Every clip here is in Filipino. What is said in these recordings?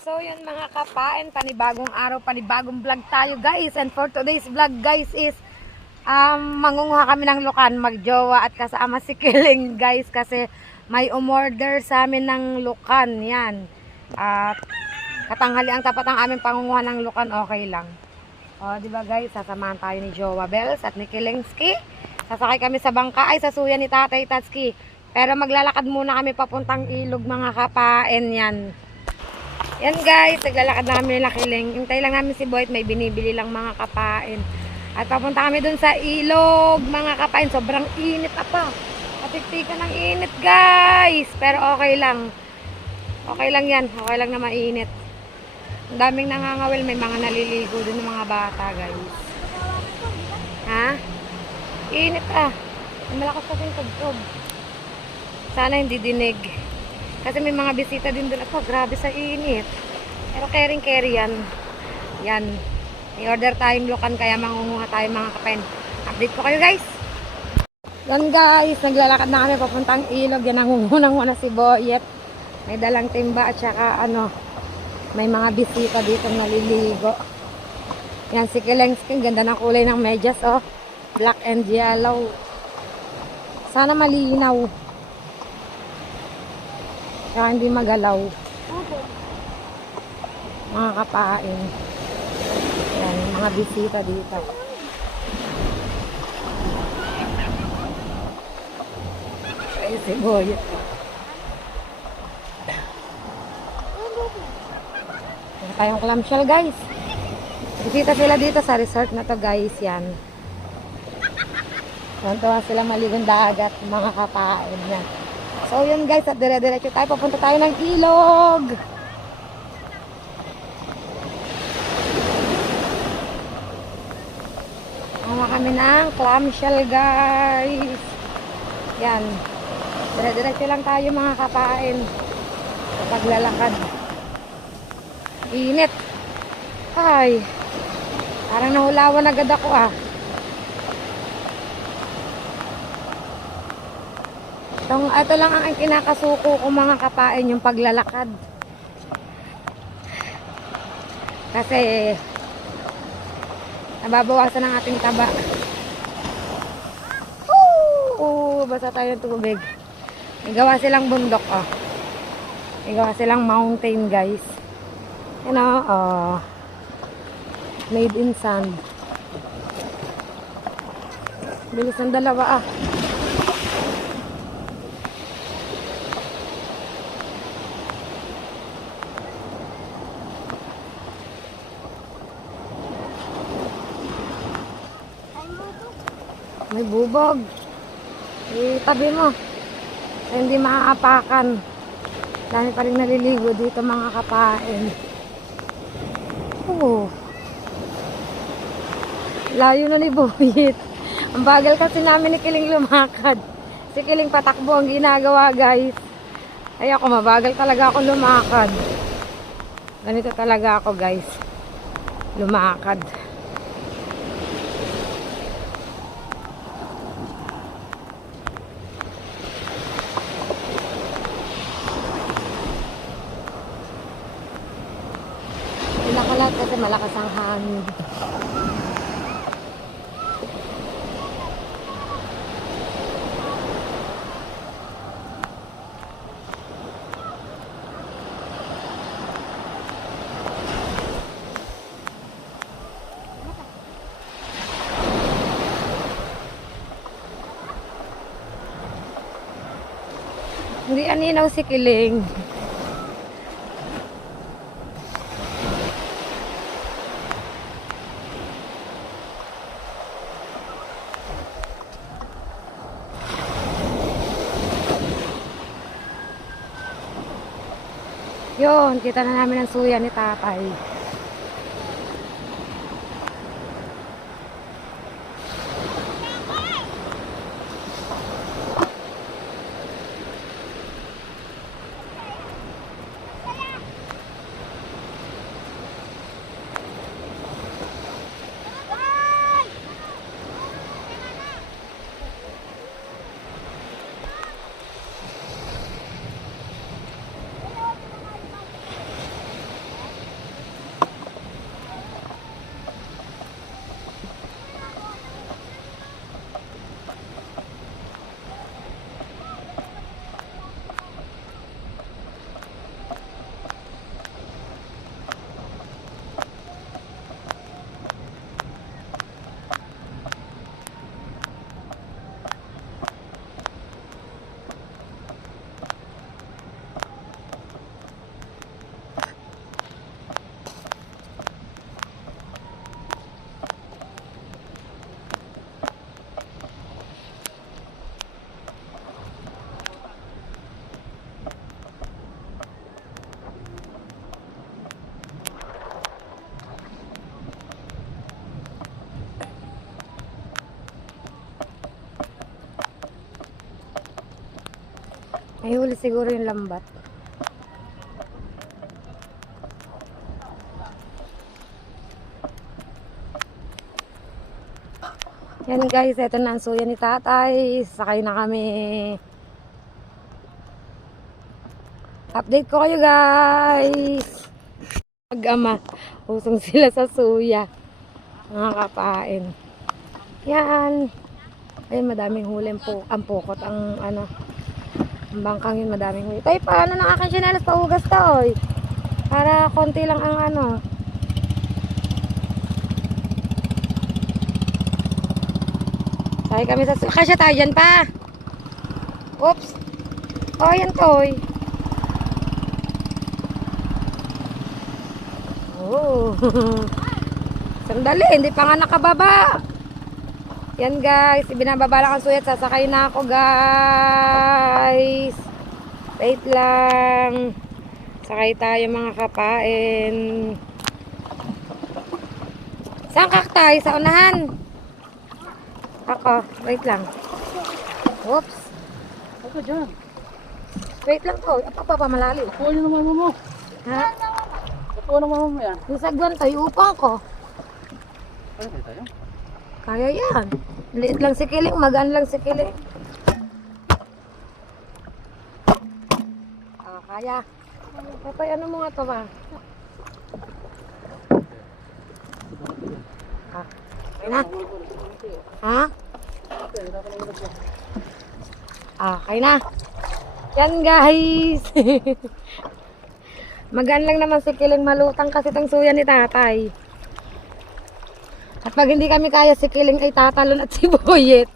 So yun mga kapain, panibagong araw, panibagong vlog tayo guys. And for today's vlog guys is mangunguha kami ng lukan, magjowa at kasama si Kiling guys. Kasi may umorder sa amin ng lukan, yan. At katanghali ang tapat ang aming pangunguha ng lukan, okay lang. O diba guys, sasamahan tayo ni Jowa Bells at ni Kilingski. Sasakay kami sa bangka, ay sa suya ni Tatay Tatski. Pero maglalakad muna kami papuntang ilog mga kapain yan. Yan guys, naglalakad na kami nila Kiling. Hintay lang namin si Boyd, may binibili lang mga kapain. At papunta kami dun sa ilog mga kapain. Sobrang init pa. Katiktikan ng init guys. Pero okay lang. Okay lang yan. Okay lang na mainit. Ang daming nangangawil. May mga naliligo dun ng mga bata guys. Ha? Init malakas kasing tugtog. Sana hindi dinig. Kasi may mga bisita din doon. Grabe sa init. Pero caring-carry yan. Yan. May order tayong lukan kaya mangunguha tayo mga kapen. Update ko kayo guys. Yan guys. Naglalakad na kami papuntang ilog. Yan nangungunang si Boyet. May dalang timba at saka may mga bisita dito naliligo. Yan si Kilengski. Ganda ng kulay ng medyas black and yellow. Sana malinaw. Kaya hindi magalaw. Mga kapain. Yan, mga bisita dito. Ay, si Boy. Yan tayong clamshell guys. Bisita sila dito sa resort na to guys. Yan. Tuwa sila maligong dagat. Mga kapain. Yan. So yun guys, at dire-diretso tayo, papunta tayo ng ilog. Mama kami ng clamshell guys. Yan. Dire-diretso lang tayo mga kapain. Sa paglalakad. Init. Ay. Parang nahulawan agad ako Ito lang ang kinakasuko ko mga kapain, yung paglalakad. Kasi nababawasan ang ating taba. Basa tayo ng tubig. May gawa silang bundok May gawa silang mountain guys. Made in sand. Bilis ng dalawa May bubog. Itabi mo. Hindi maaapakan. Dami pa rin naliligo dito mga kapain. Layo na ni Boyet. Ang bagal kasi namin ni Kiling lumakad. Si Kiling patakbo ang ginagawa guys. Ay ako mabagal talaga ako lumakad. Ganito talaga ako guys. Lumakad. Nakalat kasi malakas ang hangin. Hindi aninaw si Kiling. Yun, kita na namin ang suya ni Tatay. May huli siguro yung lambat. Yan guys, eto na ang suya ni tatay. Sakay na kami. Update ko kayo guys. Mag-ama. Usong sila sa suya. Mga kapain. Yan. Ayun, madaming huli ang pukot. Ang bangkang yun, madaming huli. Tay, paano ng aking sinelas? Paugas ta, oy. Para konti lang ang Sakay kami sa suya. Kasya tayo dyan pa. Oops. Oh, yan toy. Oh. Sandali, hindi pa nga nakababa. Yan guys, ibinababa lang ang suya at sasakay na ako guys. Wait lang. Sakay tayo mga kapain. Saan kaktay? Sa unahan? Ako, wait lang. Oops. Ako dyan. Wait lang to, apa malalim. Ako yun naman mo. Ha? Ako naman mo yan. Yung sagwan tayo, upang ko. Ano kayo tayo? Kaya yan. Liit lang si Kiling, magaan lang si Kiling. Kaya. Kapay, ano mo nga to ba? Okay na. Ha? Okay na. Yan guys. Magaan lang naman si Kiling, malutang kasi itong suya ni tatay. At pag hindi kami kaya, si Kiling ay tatalon at si Boyet.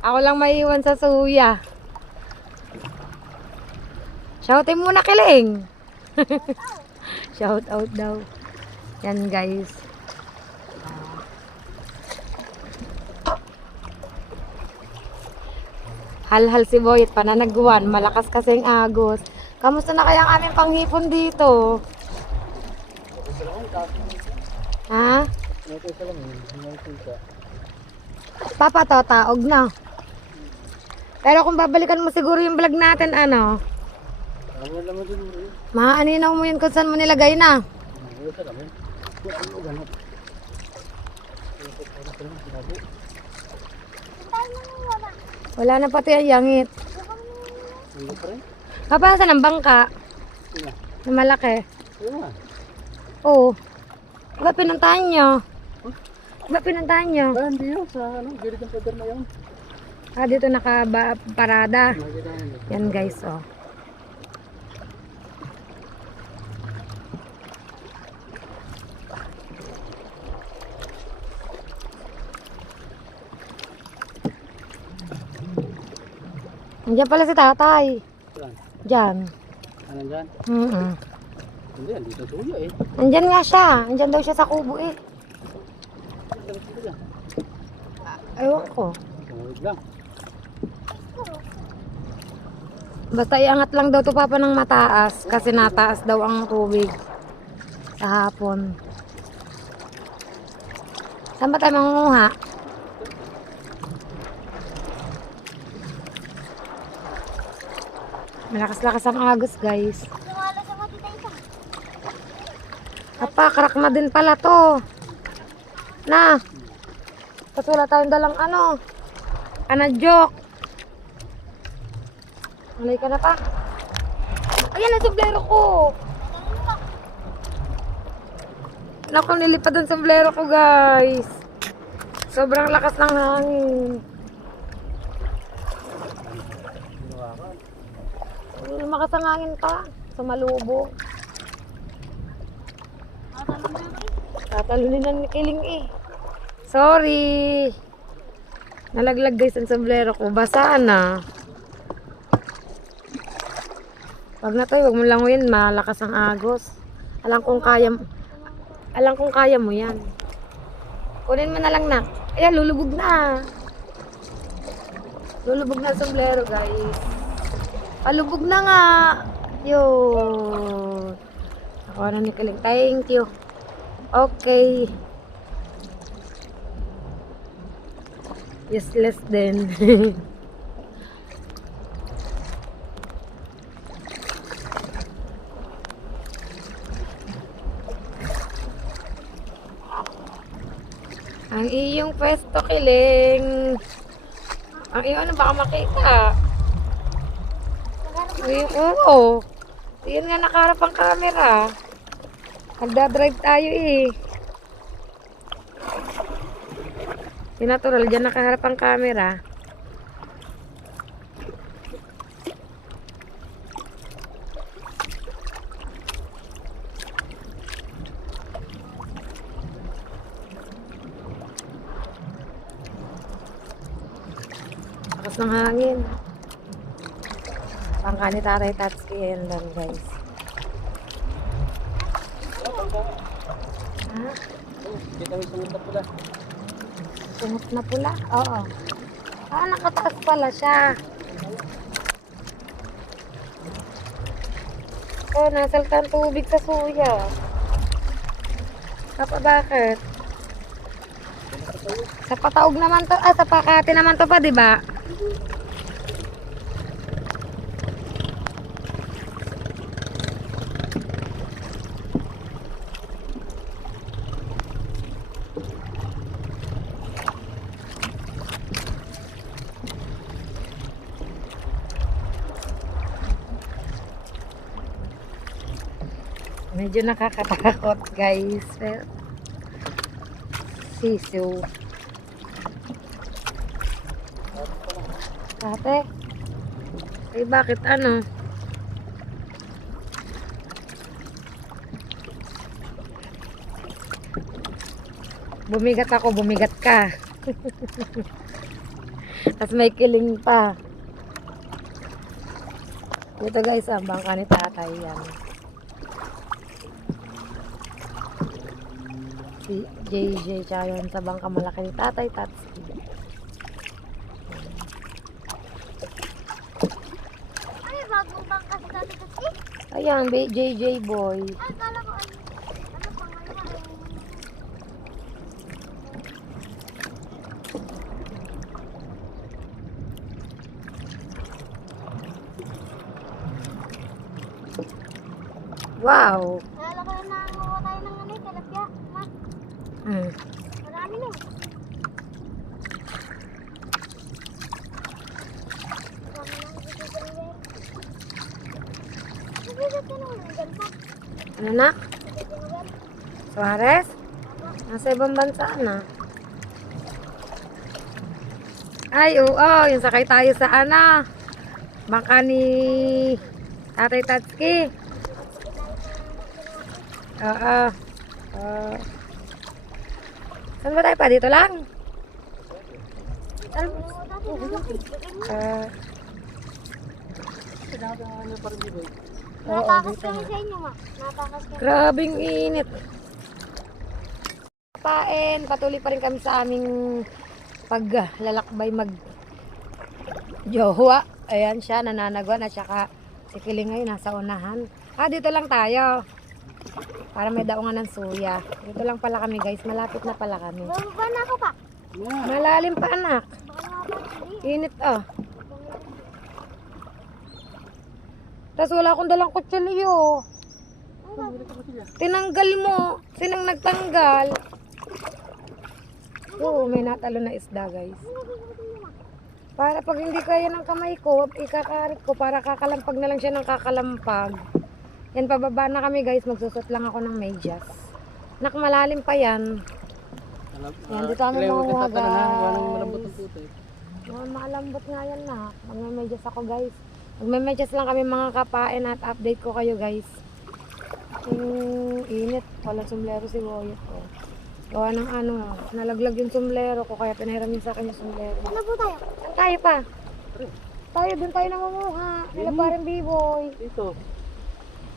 Ako lang maiiwan sa suya. Shoutin muna, Kiling. Shout out daw. Yan guys. Hal-hal si Boyet, pananaguan. Malakas kasing agos. Kamusta na kaya ang aming panghipon dito? Ha? Papa, taog na. Pero kung babalikan mo siguro yung vlog natin, maaninaw mo yun kung saan mo nilagay na. Wala na pati ang yangit. Papa, saan ang bangka? Na malaki. Oo. Ba pinuntahan nyo? Ba pinuntahan nyo? Hindi yun. Sa gilid ng pader na yun. Dito nakaparada. Yan guys, oh. Nandiyan pala si tatay. Diyan. Nandyan? Hindi, dito suya eh. Nandiyan nga siya. Nandiyan daw siya sa kubo eh. Ewan ko. Wait lang. Basta iangat lang daw to papa ng mataas. Kasi nataas daw ang tubig. Sa hapon. Saan ba tayo mangunguha? Malakas-lakas ang agos guys. Karak na din pala to. Na. Tapos wala tayong dalang joke. Malay ka na pa. Ayan ang sombrero ko. Naku, nilipad ang sombrero ko guys. Sobrang lakas ng hangin. Lumakas ang hangin pa. Sumalubog. Tatalunin na ni Kiling eh. Sorry. Nalaglag guys ang sombrero ko. Basa na. Wag na tayo. Wag mo lang yun. Malakas ang agos. Alam kong kaya mo yan. Kunin mo na lang na. Ayan, lulubog na. Lulubog na ang sombrero guys. Palubog na nga. Yun. Ako na ni Kiling. Thank you. Okay. Useless din. Ang iyong pwesto, Kiling. Ang iyong ano, baka makita. Oo. Yun nga nakaharap ang camera. Nagdadrive tayo eh. Yung natural, dyan nakaharap ang camera. Lakas ng hangin. Pangka ni Tatay Tatsuki. Yan lang guys. Ha? Kita mo sunod na pula. Sungot na pula? Oo. Ah, nakataas pala siya. Oh, nasalta ang tubig sa suya. Papa, bakit? Sa Pataog naman to, sa Pakati naman to pa, di ba? Medyo nakakatakot guys. Pero sisu. Ate? Eh bakit ano? Bumigat ako, bumigat ka. Tapos may kiling pa. Ito guys, ang bangka ni Tatay yan. Si JJ tsaka yun sa bangka malaki ni Tatay Tatsuki. Ay, bagong bangka sa Tatay Tatsuki? Ayan, JJ boy. Ay, kala ko ano pa ngayon ay... Wow. Kala ko na nanguha tayo ng ano, tilapia. Ma, Hmm. marami na. Nabigat ka naman ng ganpa. Ano na? Nabigat. Suarez? Nasa ibang bansa na. Ay, oo. Yung sakay tayo sa ano. Bangka ni Tatay Tatsuki. Oo. Saan ba tayo pa? Dito lang? Saan? Pinakahan niya pa rin dito. Oo, Natakas dito kami na. sa inyo, ma. Natakas kami. Grabing init. Pain, patuloy pa rin kami sa aming paglalakbay mag jowa. Ayan siya, nananagwan at saka si Kiling ngayon nasa unahan. Ah, dito lang tayo. Para may daungan ng suya. Dito lang pala kami guys, malapit na pala kami. Bumaba na ako pa. Malalim pa anak. Baka mapapili. Init oh. Tapos wala akong dalang kutsilyo. Tinanggal mo. Sinang nagtanggal? Oo, may natalo na isda guys. Para pag hindi kaya ng kamay ko, ikakarit ko para kakalampag na lang siya ng kakalampag. Yan, pababa na kami guys. Magsusot lang ako ng medyas. Nakmalalim pa yan. Yan, dito kami mangunguha guys. Malambot ang puto eh. Malambot nga yan na. Magme-medyas ako guys. Magme-medyas lang kami mga kapain at update ko kayo guys. Yung init. Walang sombrero si Woyot ko. Gawa ng ano, nalaglag yung sombrero ko kaya pinahiram niya sa akin yung sombrero. Ano po tayo? Saan tayo pa? Tayo, dun tayo nangunguha. Nila parang B-boy. Dito.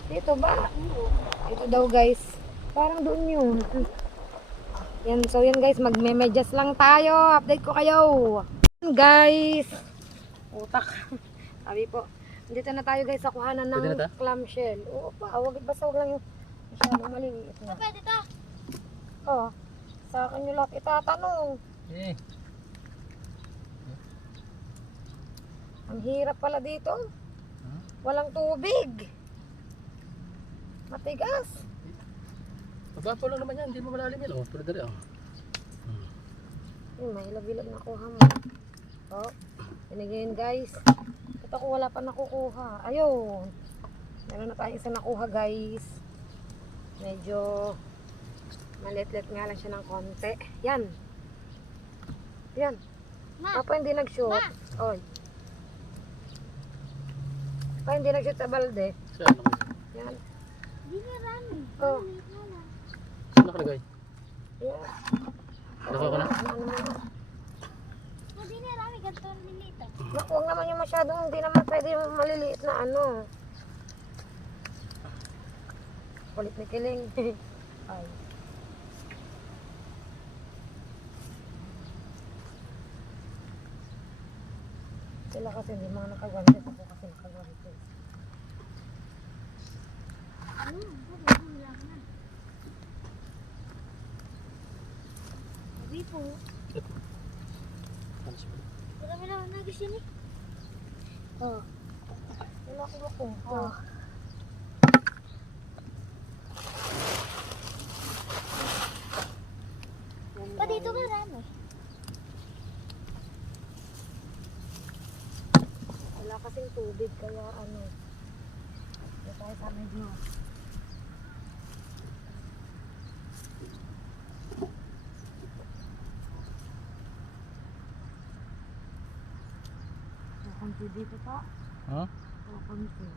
Dito ba? Ito daw guys. Parang doon yun. Yan, so yan guys, magme-medyas lang tayo. Update ko kayo. Guys. Utak. Sabi po. Dito na tayo guys sa kuhanan Pwede na ng ta? clamshell. Oo pa, basta wag lang yung masyadong maliliit na. Pwede to. Oh, sa akin yung lahat itatanong. Eh. Ang hirap pala dito. Walang tubig. Matigas. Baba pa lang naman yan. Hindi mo malalim yan. Oh, pwede rin oh. May hilag-hilag nakuha mo. Oh, pinigyan guys. Ito ko wala pa nakukuha. Ayun. Meron na tayong isa nakuha guys. Medyo maliit-liit nga lang siya ng konti. Yan. Yan. Ma. Papa hindi nag-shoot. Ma. Oy. Pa hindi nag-shoot sa balde. Saan ako? Yan. Di na rami. Oh. Maliit na lang. Saan nakalagay? Yan. Nakuha ko na? Ano mo? Oh, di na rami. Ganito ang liliit. Naku, huwag naman yung masyadong hindi naman pwede yung maliliit na ano. Kulit ni Kiling. Ay. Sila kasi hindi mga nakagwantes. Ako kasi nakagwantes. Ano? Wala na. Sabi po. Ano siya? Marami na nagising eh. Oh. Wala ko ako. Oh. Pa dito ka rami. Wala kasing tubig kaya ano. Hindi tayo sa medyo. Kukunti dito pa. Ha? Kukunti.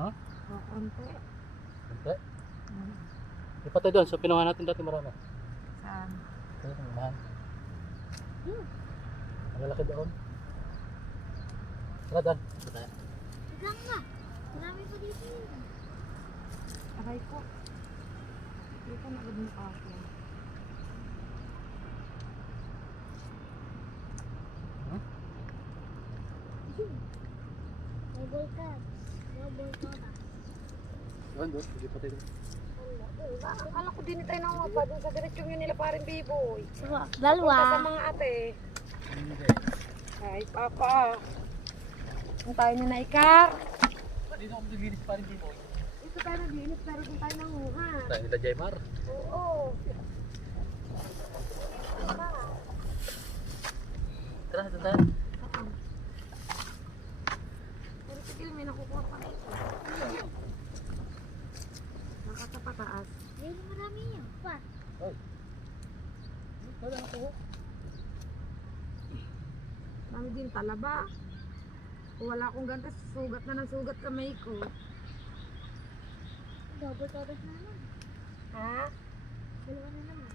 Ha? Kukunti. Hindi. Ipatay doon. So, pinuha natin dati marami. Saan? Ito, ang lahat. Hmm. Ang lalaki doon. Tara, Dan. Ito tayo. Sigang na. Marami pa dito yun. Aray ko. Dito na agad mo ako. May bulkan. May bulkan. Doon, doon. Sige, patay doon. Akala ko din tayo nangapa dun sa diretsyon yun nila parin Biboy. Punta sa Dalawa. mga ate. Hindi. Ay, papa. Ang tayo na naikar. Dito ako maglilinis pa rin dito. Dito tayo naglinis pero dun tayo nanguha. Tayo nila Jaymar. Oo. Tara, ito tayo. Pero sige, may nakukuha pa rin. Nakatapataas. May marami yun. Pa. Ay. Wala ako. Dami din talaba. Kung wala akong gantas, sugat na ng sugat kamay ko. Double todas na naman. Ha? Dalawa na naman.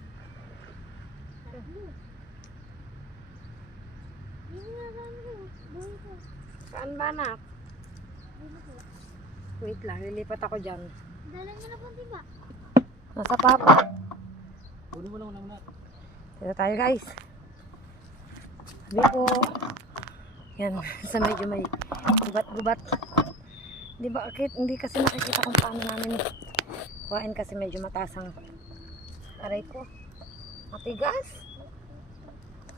Tatlo. Hindi na rami ko. Buhay ko. Saan ba anak? Hindi ko. Wait lang, lilipat ako dyan. Dalan mo na po, diba? Nasa papa. Kunin mo lang naman. Dito tayo guys. Sabi ko, yan, sa medyo may gubat-gubat. Di ba, hindi kasi nakikita kung paano namin kuhain kasi medyo mataas ang aray ko. Matigas.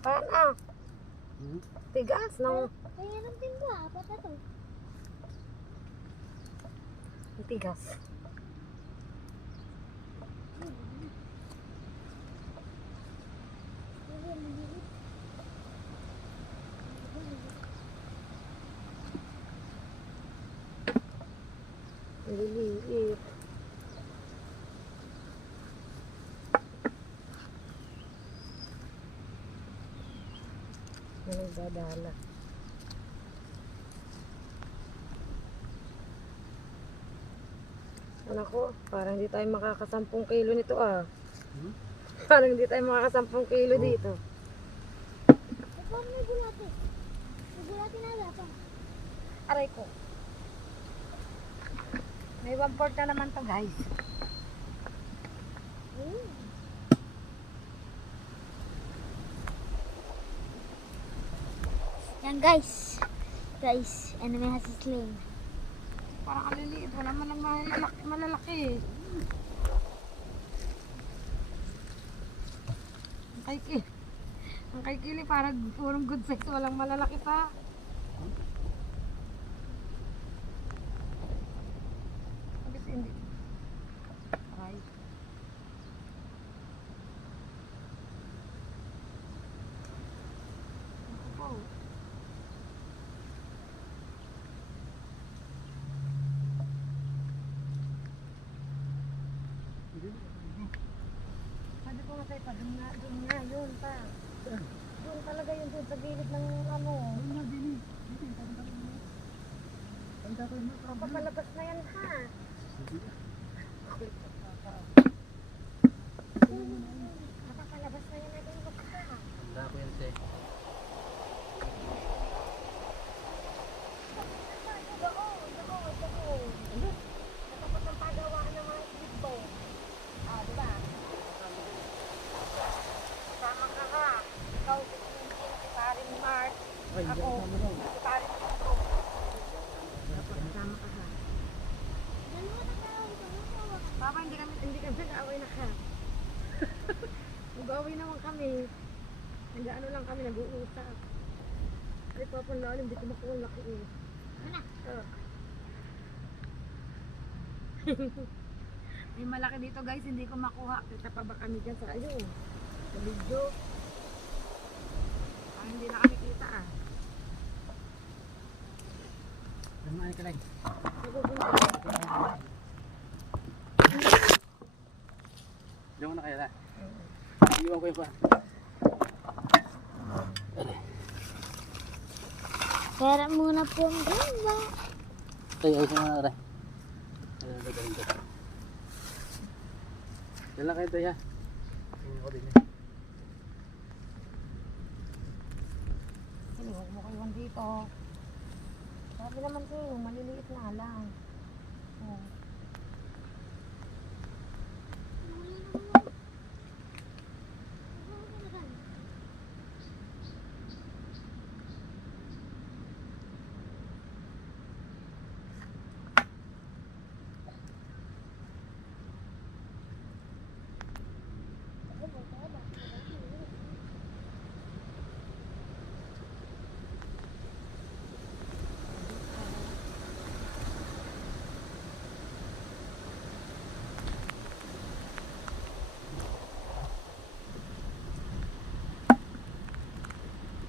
Paano? Tigas ng Kaya nang timba. Apat na to. tigas. Liliit. Nagdadala. Anak ko, parang hindi tayo makakasampung kilo nito ah. Parang hindi tayo makakasampung kilo dito. Paano may bulate? May bulate na dapat. Aray ko. May 1/4 na naman to guys. Yan guys. Guys, ano may hasis lane. Parang kaliliit. Wala man lang malalaki. Ang kay Kili parang purong good size. Walang malalaki pa. Hindi. Ay. pumatay pa. Doon nga, yun pa. Doon talaga yun, doon sa gilid ng ano. Papalabas na yan ha. Papalabas na yan natin look ha. Tanda ko yan, te. Natapos ang pagawaan ng mga isbito. Ah, diba? Kasama ka ha. Ikaw, si Paring Mark. Ako, si Paring Tito. Kasama ka ha. Dalawa na tao, dalawa. Papa, hindi kami nag-away na ka. Nag-away naman kami. Nag-ano lang kami, nag-uusap. Ay, Papa, lalim, hindi ko makuha laki eh. Ano? May malaki dito guys, hindi ko makuha. Kita pa ba kami dyan sa ano? Sa video. Hindi na kami kita ah. Lumaan ka lang. Diyan mo na kaya na. Iwan ko yung pa. Pera muna po ang ganda. Ay, ayos mo na, aray. Ayan, gagawin ko. Yan lang kayo, Tay, ha? Tingnan ko din yan. Huwag mo kayo dito. Sabi naman sa'yo, maliliit na lang. Oh.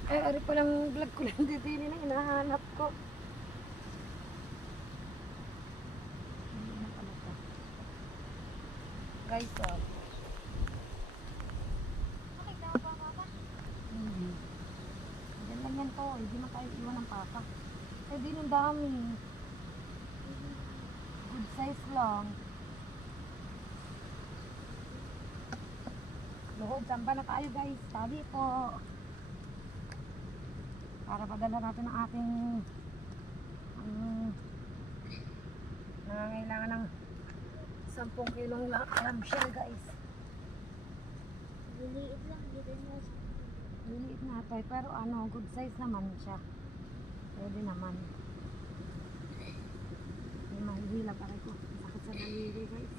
Ay, ari palang vlog ko lang dito yun na hinahanap ko. Guys, oh. Diyan lang yan to. Hindi na tayo iwan ng papa. Ay, din ang dami. Good size lang. Luhod, samba na tayo guys. Tabi po. Para padala natin ang ating nangangailangan ng 10 kilong clamshell guys. Liliit lang, dito na. Liliit na ito pero ano, good size naman siya. Pwede naman. May mahihila pa rin ko. Sakit sa daliri guys.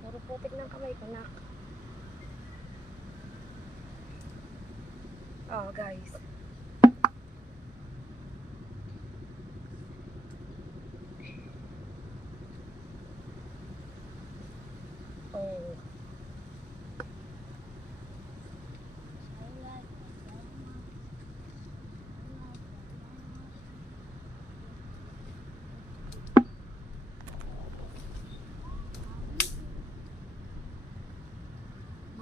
Puro putik ng kamay ko na. Oh guys. Oh.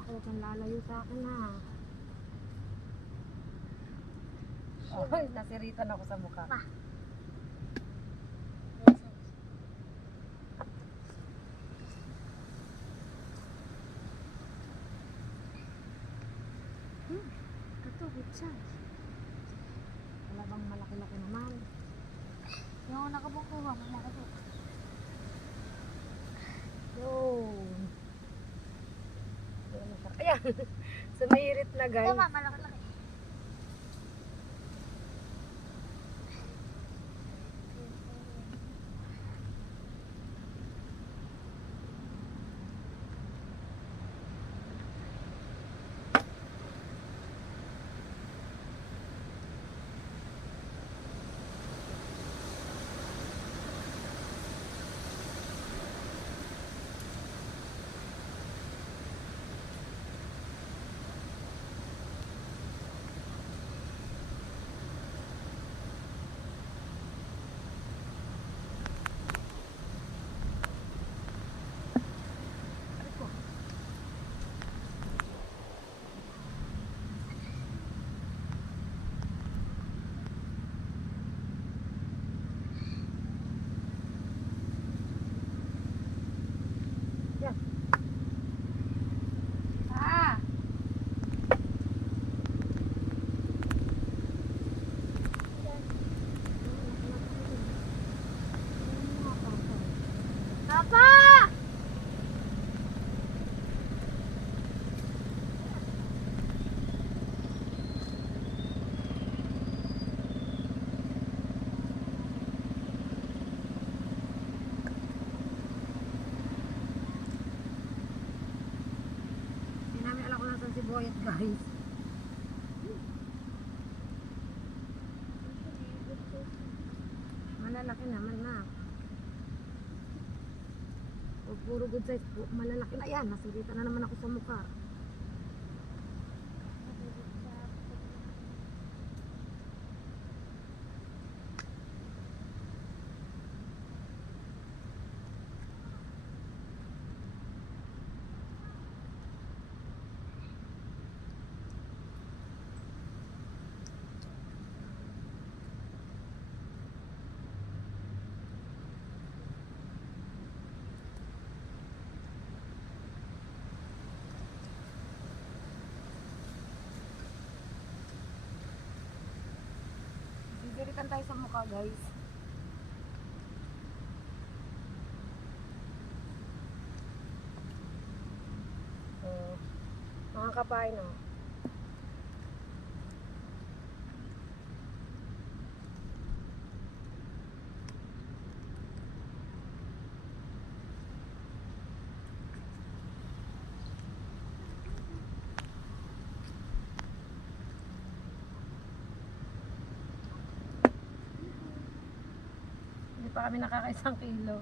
Huwag kang lalayo sa akin ha. Oh, nasiritan ako sa mukha. Ito, good size. Wala bang malaki-laki naman? Yung nakabukuha, malaki po. Yun. Ayan. Sumirit na guys. Tama, malaki-laki. Wyatt guys. Malalaki naman na. O puro good size, malalaki na yan. Nasirita na naman ako sa mukha. Sisiritan tayo sa mukha guys. Mga kapay no. Hindi pa kami nakakaisang kilo.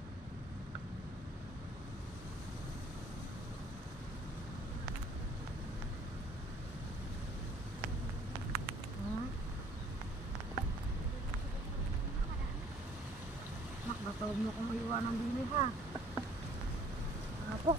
Tawag mo kung iwan ng bini ha. Apo.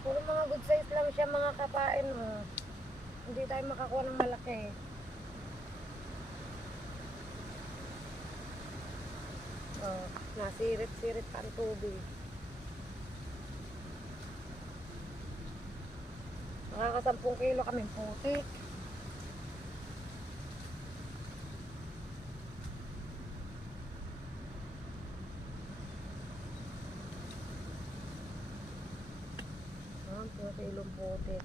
Puro mga good size lang siya mga kapain mo. Hindi tayo makakuha ng malaki. Oh, nasirit-sirit pa ang tubig. Nakaka-10 kilo kami puti. Puro kilong putik.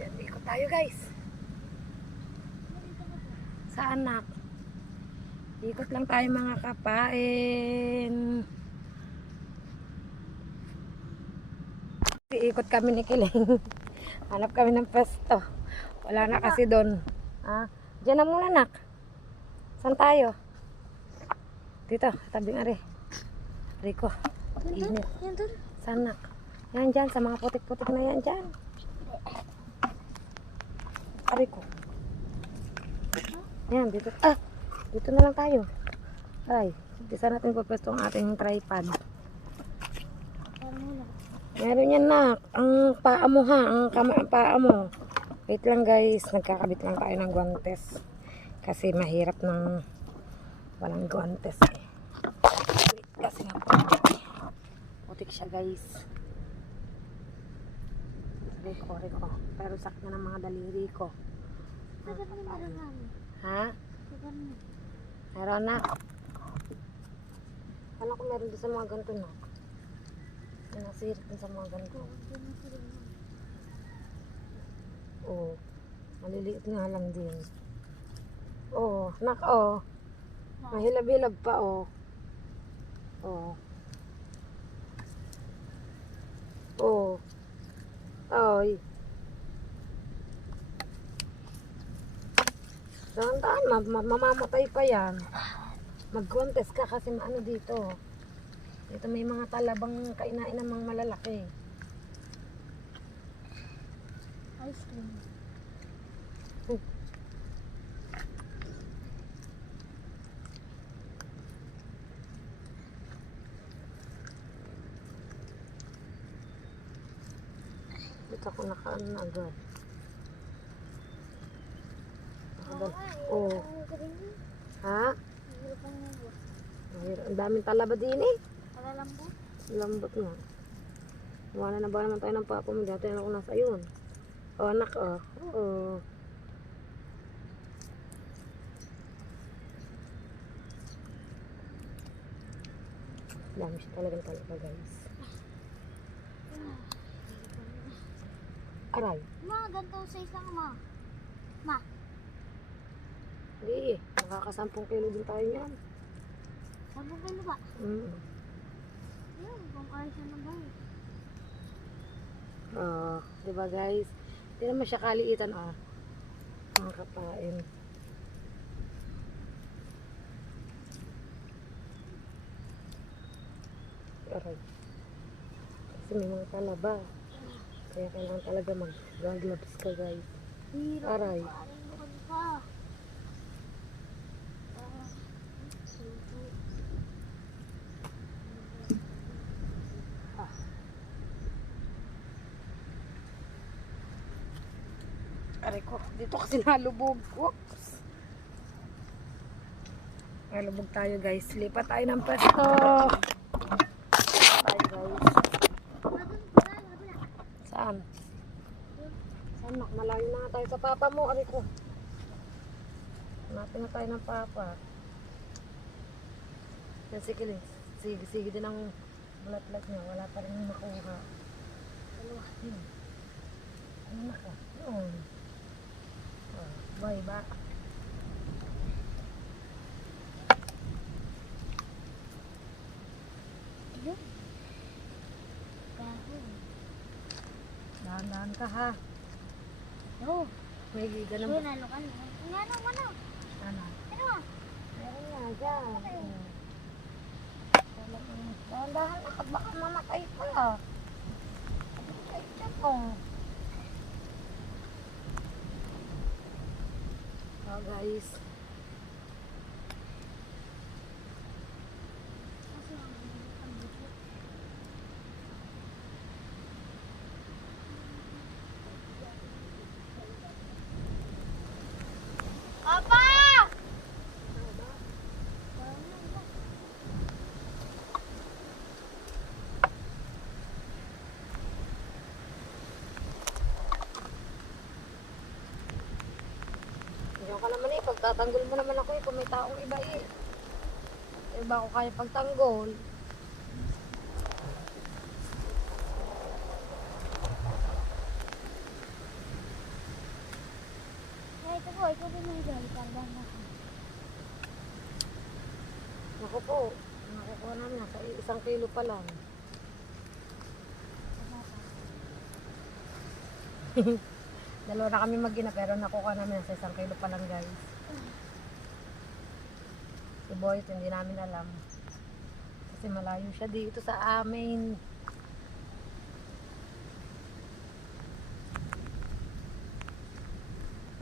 Yan, ikot tayo guys. Saan nak? Ikot lang tayo mga kapain. Ikot kami ni Kiling. Hanap kami ng pwesto. Wala na kasi doon. Ah, diyan na muna nak. Saan tayo? Dito, tabing are. Rico. Init. Yan doon. Saan nak? Yan dyan, sa mga putik-putik na yan dyan. Rico. Yan, dito. Ah, dito na lang tayo. Ay, bisa natin pupwesto ang ating tripod. Meron yan nak. Ang paa mo ha. Ang paa mo. Wait lang guys. Nagkakabit lang tayo ng guantes. Kasi mahirap ng walang guantes eh. Wait, kasi nga putik. Putik siya guys. Riko. Pero sakit na ng mga daliri ko. Saan kami meron? Ha? Saan na? Meron na. Kala ko meron din sa mga ganito na. Nasirit din sa mga ganito. Oo. Maliliit nga lang din. Oo. Nak, oo. Mahilab-hilab pa, oo. Oo. Oo. Ay. Dahan-dahan, mamamatay pa yan. Mag-contest ka kasi maano dito. Dito may mga talabang kainain ng mga malalaki. Ice cream. Ako nakaan na agad. Nakadal. Oo. Oo. Ang galing yun. Ha? Ang hirap ang nabot. Ang daming talaba din eh. Palalambot. Lambot nga. Wala na ba naman tayo ng papa mo? Dati ako nasa yun. O anak oh. Oo. Dami siya talagang talaba guys. Aray. Ma, ganito size lang ma. Ma, Hindi eh. Nakaka-10 kilo din tayo yan. 10 kilo ba? Yun, kung ayos na ba eh. Oh, di ba guys? Hindi naman siya kaliitan ah. Mga kapain. Aray. Kasi may mga talaba. Kaya kailangan talaga mag-gloves ka guys. Hirap. Aray. Aray, bukod pa. Ah, suso. Aray ko, dito kasi nalubog. Whoops. Nalubog tayo guys. Lipat tayo ng pwesto. Tayo guys. Saan? Saan nak? Malayo na nga tayo sa papa mo. Aray ko. Hanapin na tayo ng papa. Yan sige. Sige din ang bulat-lat niya. Wala pa rin makuha. Dalawa din. Ano na ka? Yun. Boy ba? Ayun. Kahon. Dahan-dahan ka ha. Oo. May ganun Yun, ba? nalukan. Ano, ano? Ano? Ano? Meron nga dyan. Dahan-dahan na. Baka mamatay pa. Mamatay ka po. Oh guys. Kasi ang buto. Papa! Diyan ka naman eh. Pagtatanggol mo naman ako eh. Kung may taong iba eh. Iba ako kaya pagtanggol. Ay, ito po, ikaw din may gawin. Karban na ako. Ako po. Nakukuha namin. Nasa 1 kilo pa lang. Dalawa na kami mag-ina pero nakukuha namin nasa 1 kilo pa lang guys. Si Boyt hindi namin alam. Kasi malayo siya dito sa amin.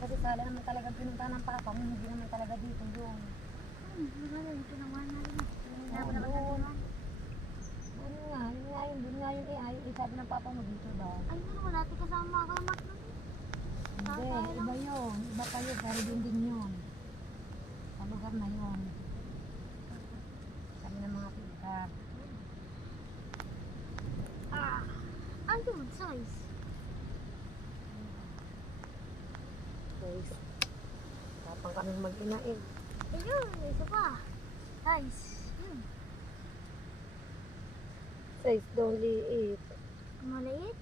Kasi sala naman talaga pinunta ng papa mo. Hindi naman talaga dito yun. Maganda, dito naman na rin. Oo, doon. Doon nga yun eh. Ayaw, sabi ng papa mo dito daw. Ay, hindi naman natin kasama ka naman. Hindi, iba yun. Iba pa yun, pero din yun. Sa lugar na yun. Kami ng mga tita. Andun, size. Guys, tapang kami mag-ina eh. Ayun, isa pa. Size. Yun. Size don't eat. Maliit.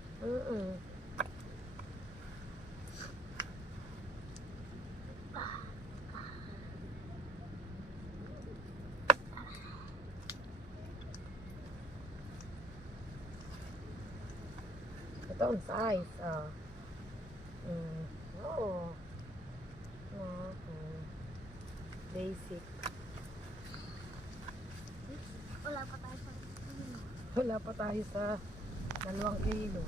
Ito ang size. Oo. Basic. Wala pa tayo sa Wala pa tayo sa 2 kilo.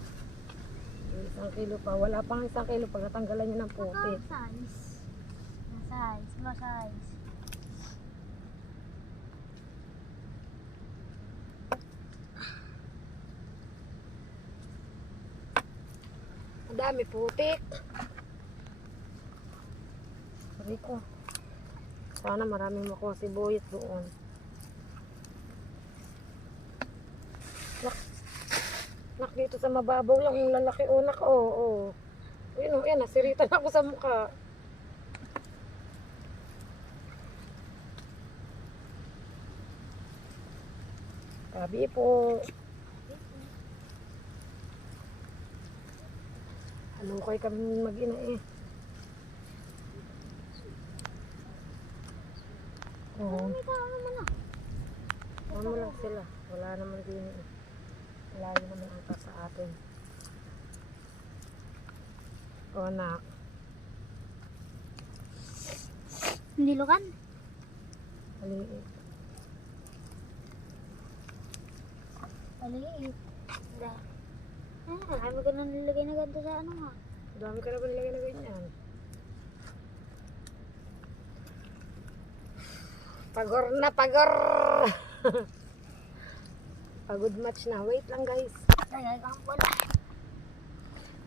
1 kilo pa. Wala pang 1 kilo pag natanggalan nyo ng pupit. size. Na size. Mo size. dami putik. Sabi ko. Sana maraming makuha si Boyet doon. Nak dito sa mababaw lang yung lalaki unak. Oo. Ayun o, yan. Nasiritan ako sa mukha. Sabi po. Halukay kami mag-ina eh. Oo. May tao naman ah. Ano lang sila. Wala naman din eh. Malayo naman ata sa atin. O anak. Hindi lukan. Maliit. Maliit. Ay, mo ganun nilagay na ganito sa ano nga. Dami ka na ba nilagay na ganyan? Pagor na pagor! Pagod match na. Wait lang guys. Lagay kang wala.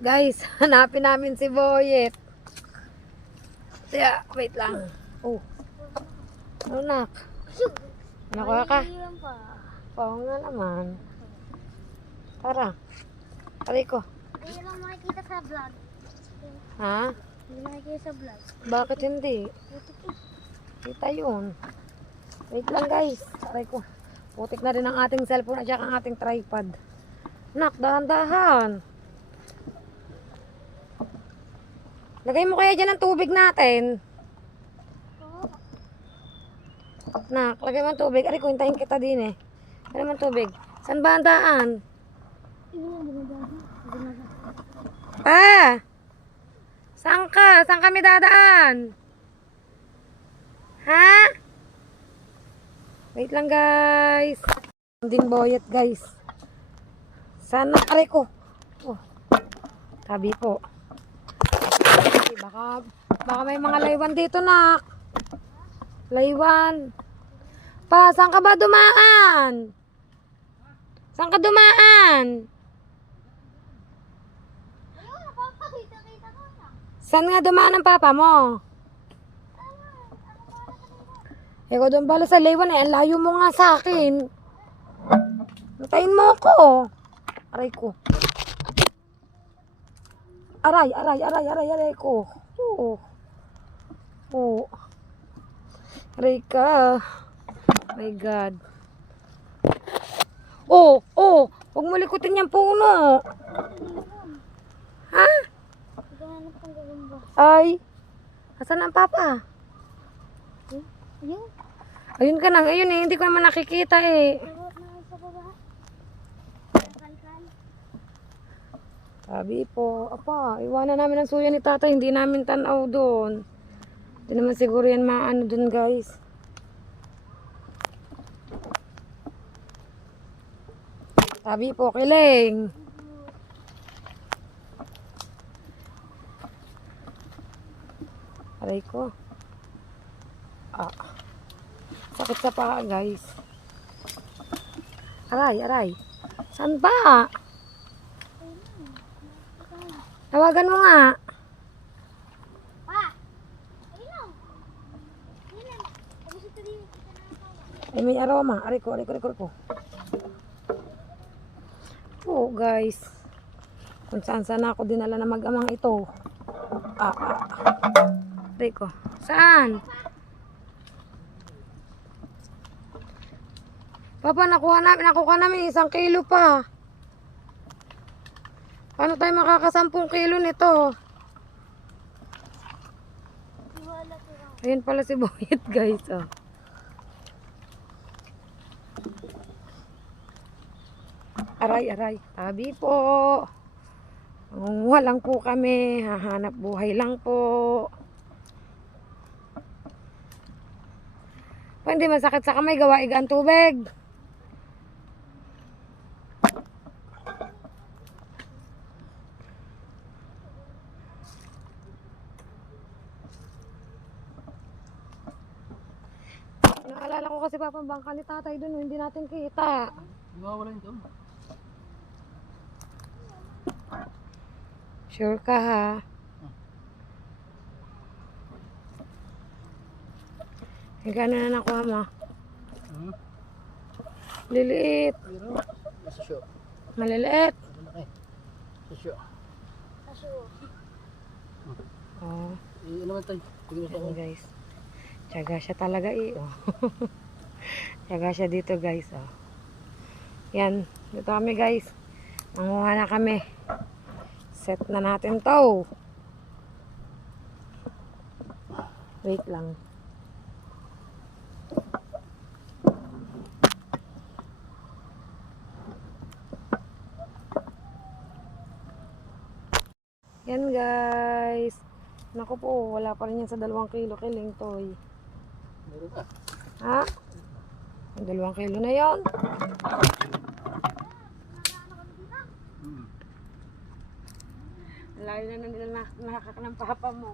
Guys, hanapin namin si Boyet. Kaya, wait lang. Oh. Ano nak? Nakuha ka? Maliit pa. Oo nga naman. Tara. Aray ko. Hindi lang makikita sa vlog. Ha? Hindi makikita sa vlog. Bakit hindi? Kita yun. Wait lang guys. Aray ko. Putik na rin ang ating cellphone at saka ang ating tripod. Nak, dahan-dahan. Lagay mo kaya dyan ang tubig natin. Nak, lagay mo ang tubig. Aray ko, hintayin kita din eh. Ano naman tubig? Saan ba ang daan? Pa! Saan ka? Saan kami dadaan? Ha? Wait lang guys. Din Boyet guys. Sana aray ko. Oh. Tabi po. Baka may mga laywan dito nak. Laywan. Pa, saan ka ba dumaan? Saan ka dumaan? Ayun, napapakita-kita ko na. Saan nga dumaan ang papa mo? Ikaw doon bala sa laywan eh. Ang layo mo nga sa akin. Natayin mo ako. Aray ko. Aray ko. Oo. Oo. Aray ka. My God. Oh. Huwag mo likutin yung puno. Ha? Ganyan pang gagamba. Ay. Asan ang papa? Ayun. Ayun ka nang. Ayun eh. Hindi ko naman nakikita eh. Sabot na sa baba. Kalkal. Sabi po, apa, iwanan namin ang suya ni tatay. Hindi namin tanaw doon. Hindi naman siguro yan maano doon guys. Sabi po, kiling. Aray ko. Sakit sa paa guys. Aray. Saan ba? Tawagan mo nga. Pa! Ayun lang. Ayun lang. Tapos ito din. Kita na ako. Ay, may aroma. Aray ko. Oo, guys. Kung saan ako dinala na mag-amang ito. Aray ko. Saan? Papa, nakuha namin 1 kilo pa. Paano tayo makaka-10 kilo nito? Iwala ko lang. Ayun pala si Boyet, guys. Oh. Aray. Tabi po. Mangunguha lang po kami. Hahanap buhay lang po. Hindi masakit sa kamay. Gawa igaan tubig. Naalala ko kasi papang bangka ni tatay doon. Hindi natin kita. Wala yun doon. Sure ka ha? Gano'n na nakuha mo? Hmm? Liliit. Pero, nasa show. Maliliit. Malaki. Sa show. Kaso, Oh, Ano naman tayo? Tingnan sa yan guys. Tiyaga siya talaga oh. Tiyaga siya dito guys oh. Yan, dito kami guys. Manguha na kami. Set na natin to. Wait lang. Yan guys. Naku po, wala pa rin yan sa 2 kilo kiling toy. Meron ka. Ha? 2 kilo na yon. Hmm. Layo na nila nakakak ng papa mo.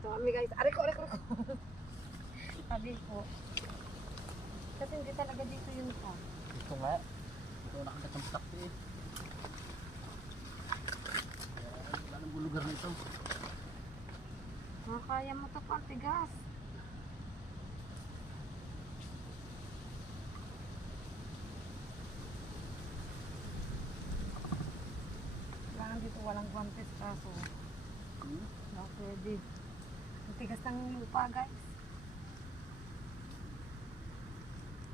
Ito kami guys. Aray ko. Sabi ko. Kasi hindi talaga dito yun pa. Ito nga. Ito nakagat ng takti eh. Wala nang lugar na ito. Kaya mo ito pa, tigas. Kailangan dito walang guantes kaso. Hmm? Baka pwede. Ang tigas ng lupa guys.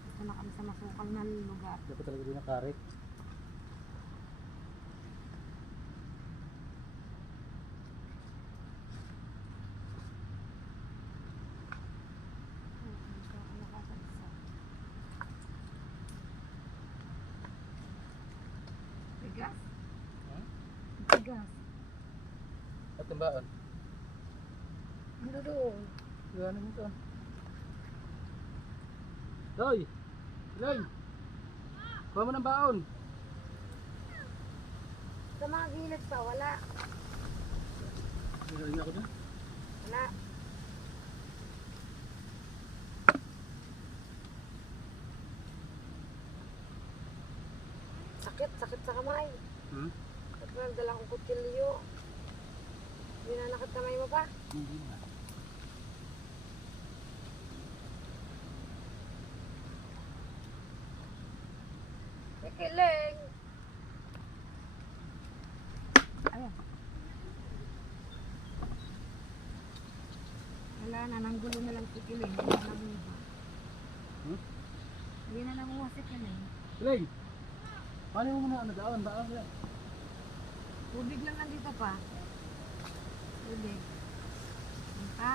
Ito na kami sa masukal na lugar. Dapat talaga din nakarit. Tigas. Hmm? Tigas. At timbaan. Ano doon? Gano'n mo ito. Doy! Doy! Kuha mo ng baon. Sa mga gilid pa, wala. Meron ako dun. Wala. Sakit sa kamay. Hmm? At nagdala akong kutsilyo. Hindi na nakit kamay mo pa? Hindi na. Kikiling. Ayan. Wala na, nanggulo na lang si Kiling. Hindi na namuha. Hmm? Hindi na namuha si Kiling. Kiling! Paano mo muna ano daon? Daon yan. Tubig lang nandito pa. Tubig. Yan pa.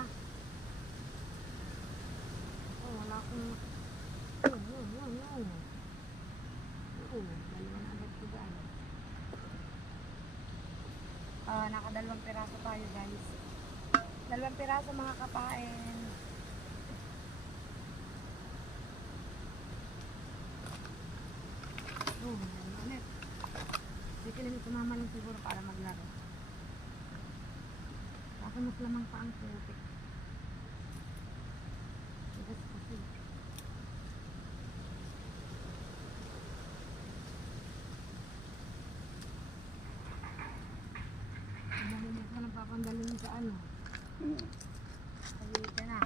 Oh, wala akong... Dalawa na agad ko daan. Nakadalawang piraso tayo guys. 2 piraso mga kapain. Ulit. Sige lang sumama lang siguro para maglaro. Kaso mas lamang pa ang putik. Tigas kasi. Mahinig ko nagpapandalin sa ano. Sabi ka na.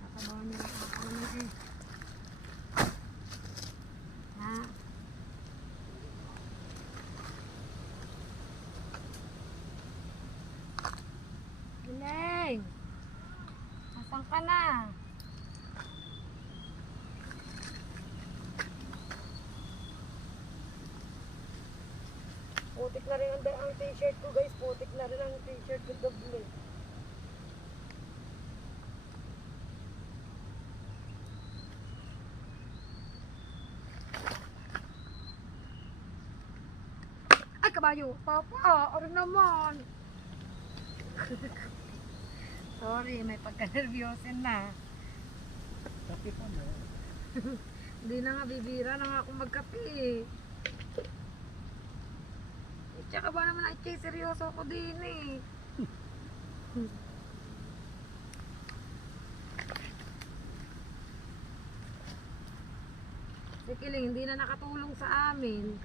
Nakabawan niya ako naman eh. Ha? Giling! Nasaan ka na? Putik na rin ang t-shirt ko guys. Putik na rin ang t-shirt ko doble. Ay kabayo! Papa! Ano naman? Sorry, may pagka-nervyosin na. Kapi pa na. Hindi na nga bibira na nga akong magkape. Tsaka ba naman ay seryoso ko din eh. Si Kiling hindi na nakatulong sa amin.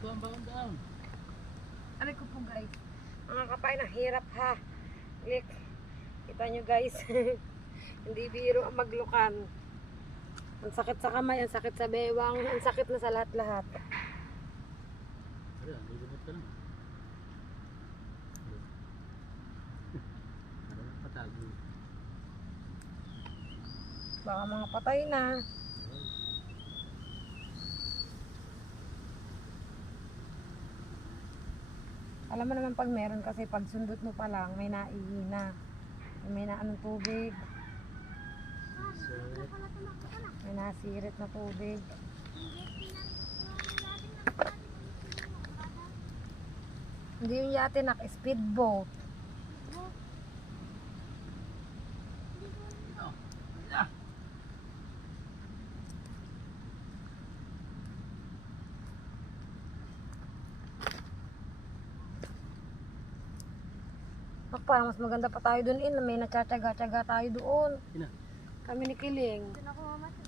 Down. Aray ko po guys. Mga kapain, ang hirap ha. Look. Kita nyo guys. Hindi biro ang maglukan. Ang sakit sa kamay, ang sakit sa bewang, ang sakit na sa lahat-lahat. Ayan, lilibot ka lang. Ayan, patago. Baka mga patay na. Alam mo naman pag meron kasi pag sundot mo pa lang, may naihina. May naanong tubig. May nasirit na tubig. Hindi yung yate nak, speedboat. Parang mas maganda pa tayo dun may nagtsatsaga-tsaga tayo doon. Sino? Kami ni Kiling. Doon ako mamatay.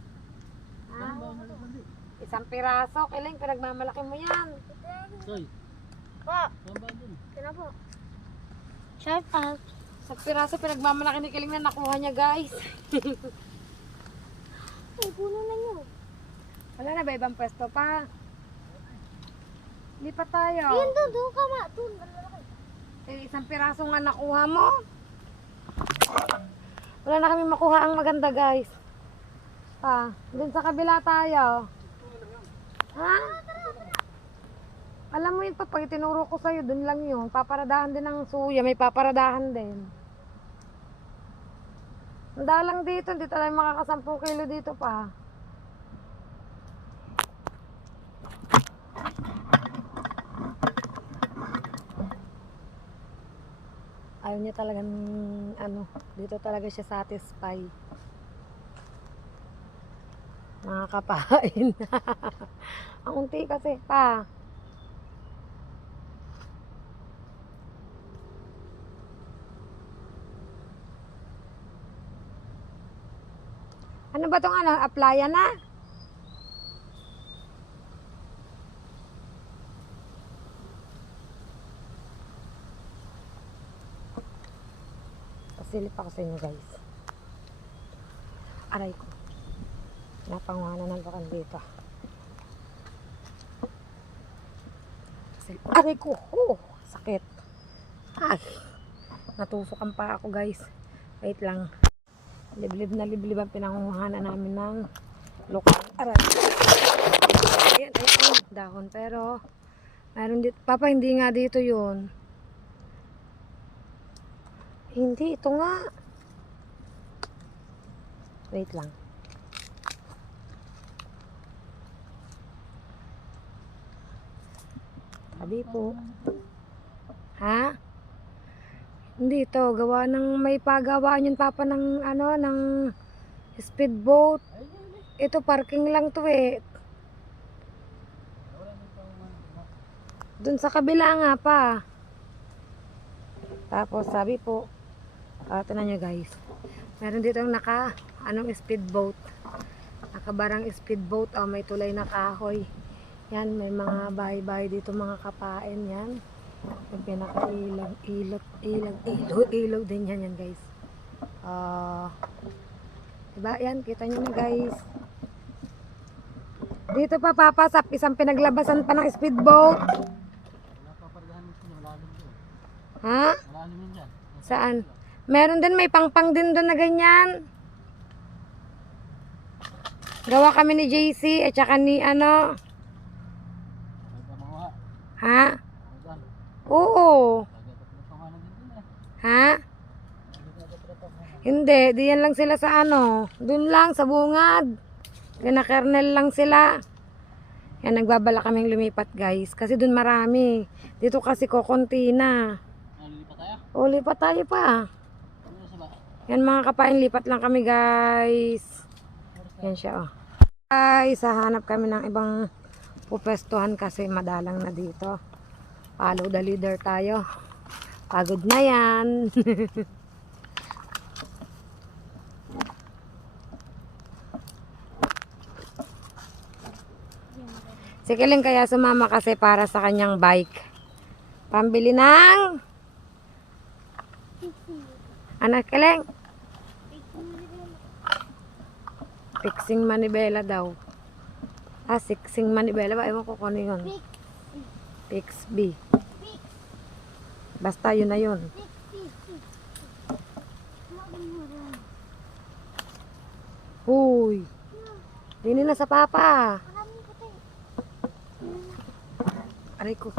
Ah, Saan ba ang nalabandi? isang piraso, Kiling, pinagmamalaki mo yan. Soy, Po. saan ba dun? Sino po? Shout out. Isang piraso, pinagmamalaki ni Kiling na nakuha niya guys. Ay, puno na nyo. Wala na ba ibang pwesto pa? Hindi pa tayo. Ayun doon, doon ka ma. Doon, malaki. Isang piraso nga nakuha mo. Wala na kami makuha ang maganda guys. Dun sa kabila tayo. Ha? Alam mo yun pa, pag itinuro ko sa'yo, dun lang yun. Paparadahan din ng suya, may paparadahan din. Ang dalang dito, hindi tayo makakasampung kilo dito pa. Ayaw niya talagang, dito talaga siya satisfy. Nakakapain. Ang unti kasi, pa. Ano ba tong applyan na? Pasilip ako sa inyo guys. Aray ko. Napanguhanan ng bakan dito. Pasilip. Aray ko. Oh, sakit. Ay. Natusukan pa ako guys. Wait lang. Liblib na liblib ang pinangunguhanan namin ng lokal. Aray. Ayan, ayan. Dahon. Pero, meron dito. Papa, hindi nga dito yun. Hindi, ito nga. Wait lang. Sabi po. Ha? Hindi ito. Gawa ng may pagawaan yun papa ng ng speedboat. Ito parking lang to eh. Dun sa kabila nga pa. Tapos sabi po, tingnan nyo guys, meron dito yung speedboat, nakabarang speedboat, may tulay na kahoy, yan, may mga bahay-bahay dito, mga kapain, yan, yung pinaka-ilaw din yan guys, diba, yan, kita nyo na guys, dito pa papasap, isang pinaglabasan pa ng speedboat, Wala pa paradahan mo siya, malalim doon. ha? Malalim yun dyan. Saan? Meron din, may pangpang din doon na ganyan. Gawa kami ni JC at saka ni May pa makuha. Ha? Dyan. Oo. Tagad pa nga din eh. Ha? Hindi, diyan lang sila sa doon lang sa bungad. Kernel lang sila. Yan, nagbabala kaming lumipat guys. Kasi doon marami. Dito kasi kokonti na. Lilipat tayo? O, lipat tayo pa. Ano sa ba? Yan mga kapain, lipat lang kami guys. Yan siya Guys, hahanap kami ng ibang pupwestuhan kasi madalang na dito. Follow the leader tayo. Pagod na yan. Si Si Kiling kaya sumama kasi para sa kanyang bike. Pambili ng... Anak Kiling? Fixing manibela daw. Fixing manibela ba? Ewan ko kung ano yun. Fix B. Basta yun na yun. Uy. Dini na sa papa. Aray ko.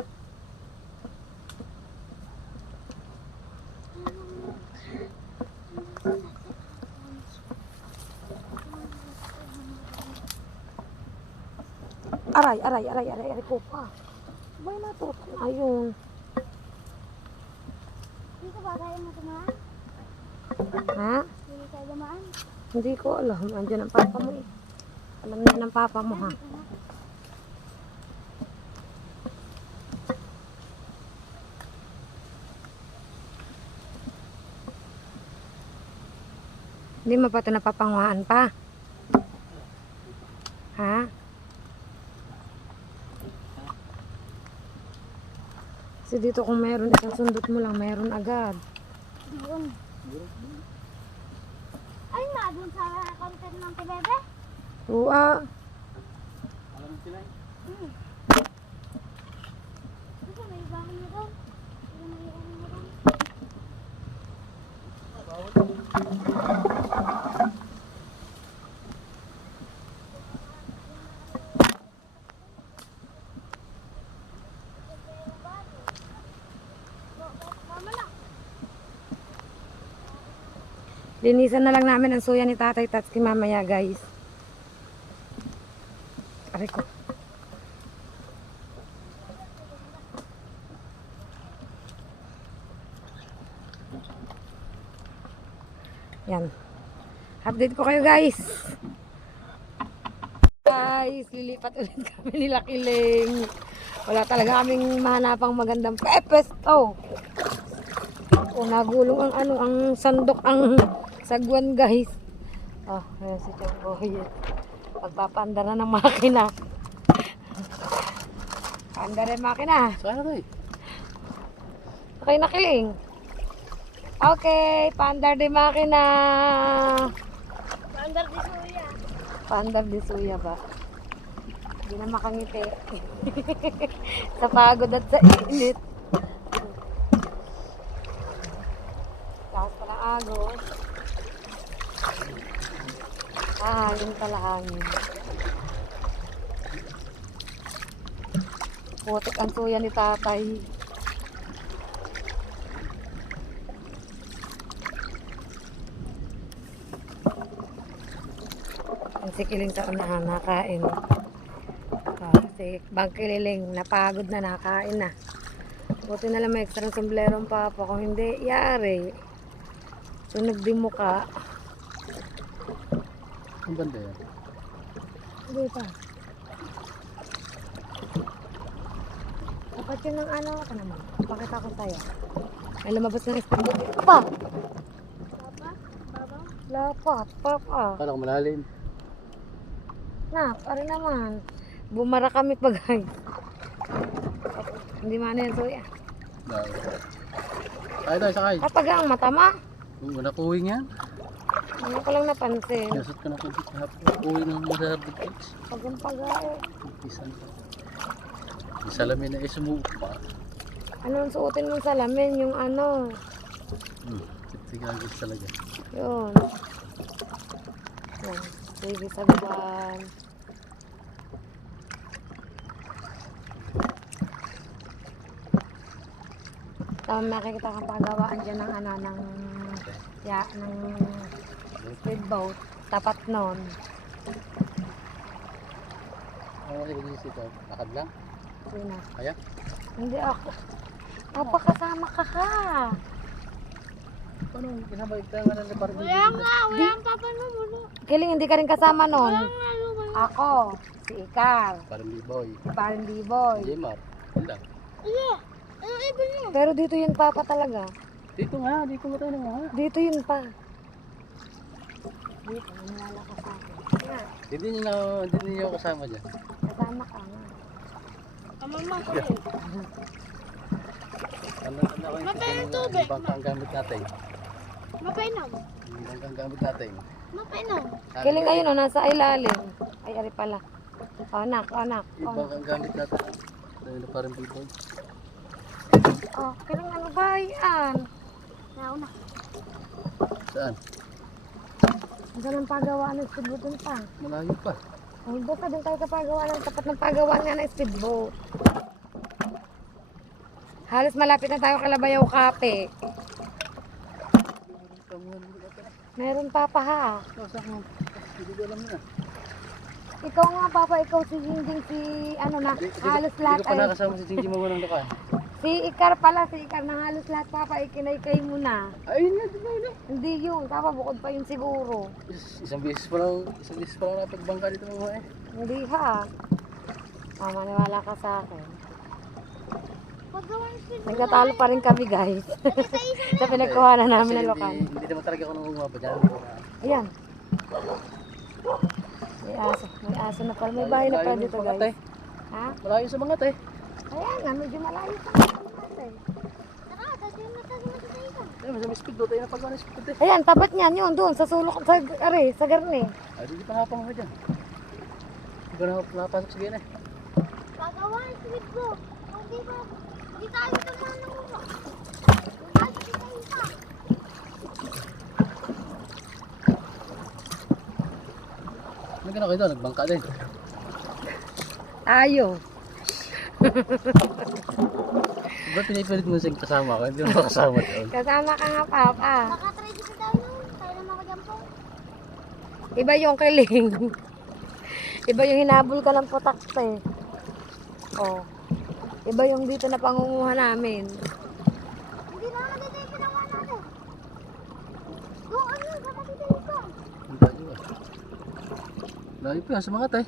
Aray ko pa. Bay matut. Ayun. Dito ba tayo matumaan? Ha? Dito tayo dumaan? Hindi ko alam. Andiyan ang papa mo eh. Alam na ng papa mo ha. Hindi mo pa ito napapanguhaan pa. Ha? Kasi dito kung meron, isang sundot mo lang, meron agad. Doon. Ay, na, doon sa content ng Tibebe? Oo ah. Alam mo sila eh. Dito, may bahay mo doon. Dito, may ano mo doon. Mama na. Linisan na lang namin ang suya ni Tatay Tatski mamaya guys. Aray ko. Yan. Update ko kayo guys. Guys, lilipat ulit kami nila Kiling. Wala talaga kaming mahanapang magandang pepesto. O nagulong ang ano, ang sandok, ang sagwan guys. Oh, ayan si Chong Boy. Pagpapanda na ng makina. Panda rin makina. Saan na eh? Okay na Kiling. Okay, pandar di makina. Under di suya. Pandar di suya ba? Hindi na makangiti. Sa pagod at sa init. Lakas pa ng agos. Yun pala hangin. Putik ang suya ni Tatay. Ang si Kiling sa unahan nakain. Si Bang Kililing napagod na nakain na. Buti na lang may extra sombrerong papa. Kung hindi, yari. Sunog di mukha. Ang banda yan. Hindi pa. Dapat yun ng ano ka naman. Pakita ko sa'yo. Ay lumabas ng spaghetti. Pa! Papa? Baba? Lapat. Papa. Akala ko malalim. Na, pare naman. Bumara kami pa guys. Hindi man yan suya. Dahil. Tayo, sakay. Kapag ang matama. Una ko uwing yan. Ano ko lang napansin. Nasot ko na kung hapon. Uwi ng masarap ng kids. Pag ang pag-ae. Isan pa. Yung salamin na isumuot pa. Ano ang suotin mong salamin? Yung ano. Tigagis talaga. Yun. Yan. Baby saguan. Tama makikita kang pagawaan dyan ng ano, ng speedboat. Tapat nun. Ano kasi gusto ito? Lakad lang? Sino? Kaya? Hindi ako. Napakasama ka ka. Paano kinabay tayo nga na parang Wala nga, wala ang papa mo muna. Kiling, hindi ka rin kasama nun. Wala nga, lumay. Ako, si Ikar, parang B-boy. si Parang D-Boy. Jemar. Wala. Iya. Ano ibon mo? Pero dito yun papa talaga. Dito nga, dito nga tayo nga. Dito yun pa. Dito, nangyala ka sa akin. Nga, Hindi niyo ako kasama dyan. kasama ka nga. Mama ko yun. Ano ko Mapay ng tubig. bangkang gamit natin. Mapainom. Yung bangkang gamit natin. Mapainom. Kiling ayun o, nasa ilalim. Ay, ari pala. O, anak, o, anak. O, Yung anak. bangkang gamit natin. Dahil na parang bibog. Oh, kiling ano ba yan? Nauna. Saan? Saan ang pagawaan ng speedboat dun pa? Malayo pa. Ay, basta dun tayo sa pagawaan ng tapat ng pagawaan nga ng speedboat. Halos malapit na tayo Kalabayaw Cafe. Meron papa ha. Hindi ko alam na. Ikaw nga papa, ikaw si Jingjing, si ano na, halos lahat Hindi ko pa ay. nakasama si Jingjing Magulang Lukan. Si Ikar pala, si Ikar na halos lahat papa, ikinaykay mo na. Ayun na, di ba yun eh? Hindi yun, papa bukod pa yun siguro. Isang beses pa lang napagbangka dito mga eh. Hindi ha. Maniwala ka sa akin. Paggawa ng speed. Nagkatalo pa rin kami guys. Sa pinagkuhanan namin ng lokal. Hindi naman talaga ako nang umapa dyan. Ayan. May aso. May aso na pala. May bahay na pala dito guys. Ha? Malayo sa mga tay. Ayan nga, medyo malayo pa natin. Tara, kasi matagin na tayo. Ayun, sa may speed boat. Ayun na pagkawa ng speed boat eh. Ayan, tapat niyan yun doon sa sulok sa sa garni. Ay, hindi pa nga pa mga dyan. Hindi pa nakapasok sa gina eh. Paggawa ng speed bro. Hindi ba? Hindi tayo naman ng ulo. Hindi tayo isa. Ano gano'n kayo doon? Nagbangka din. Tayo. Ba't pinipilit mo siyang kasama ko? Hindi mo kasama doon. Kasama ka nga papa. Makatry dito tayo nun. Tayo na makagampo. Iba yung kiling. Iba yung hinabol ka ng putak eh. Oh. Iba yung dito na pangunguha namin. Hindi naman dito yung pinawa natin. Doon yun, sa matitito. Ang layo ah. Layo pa yan sa mga tay.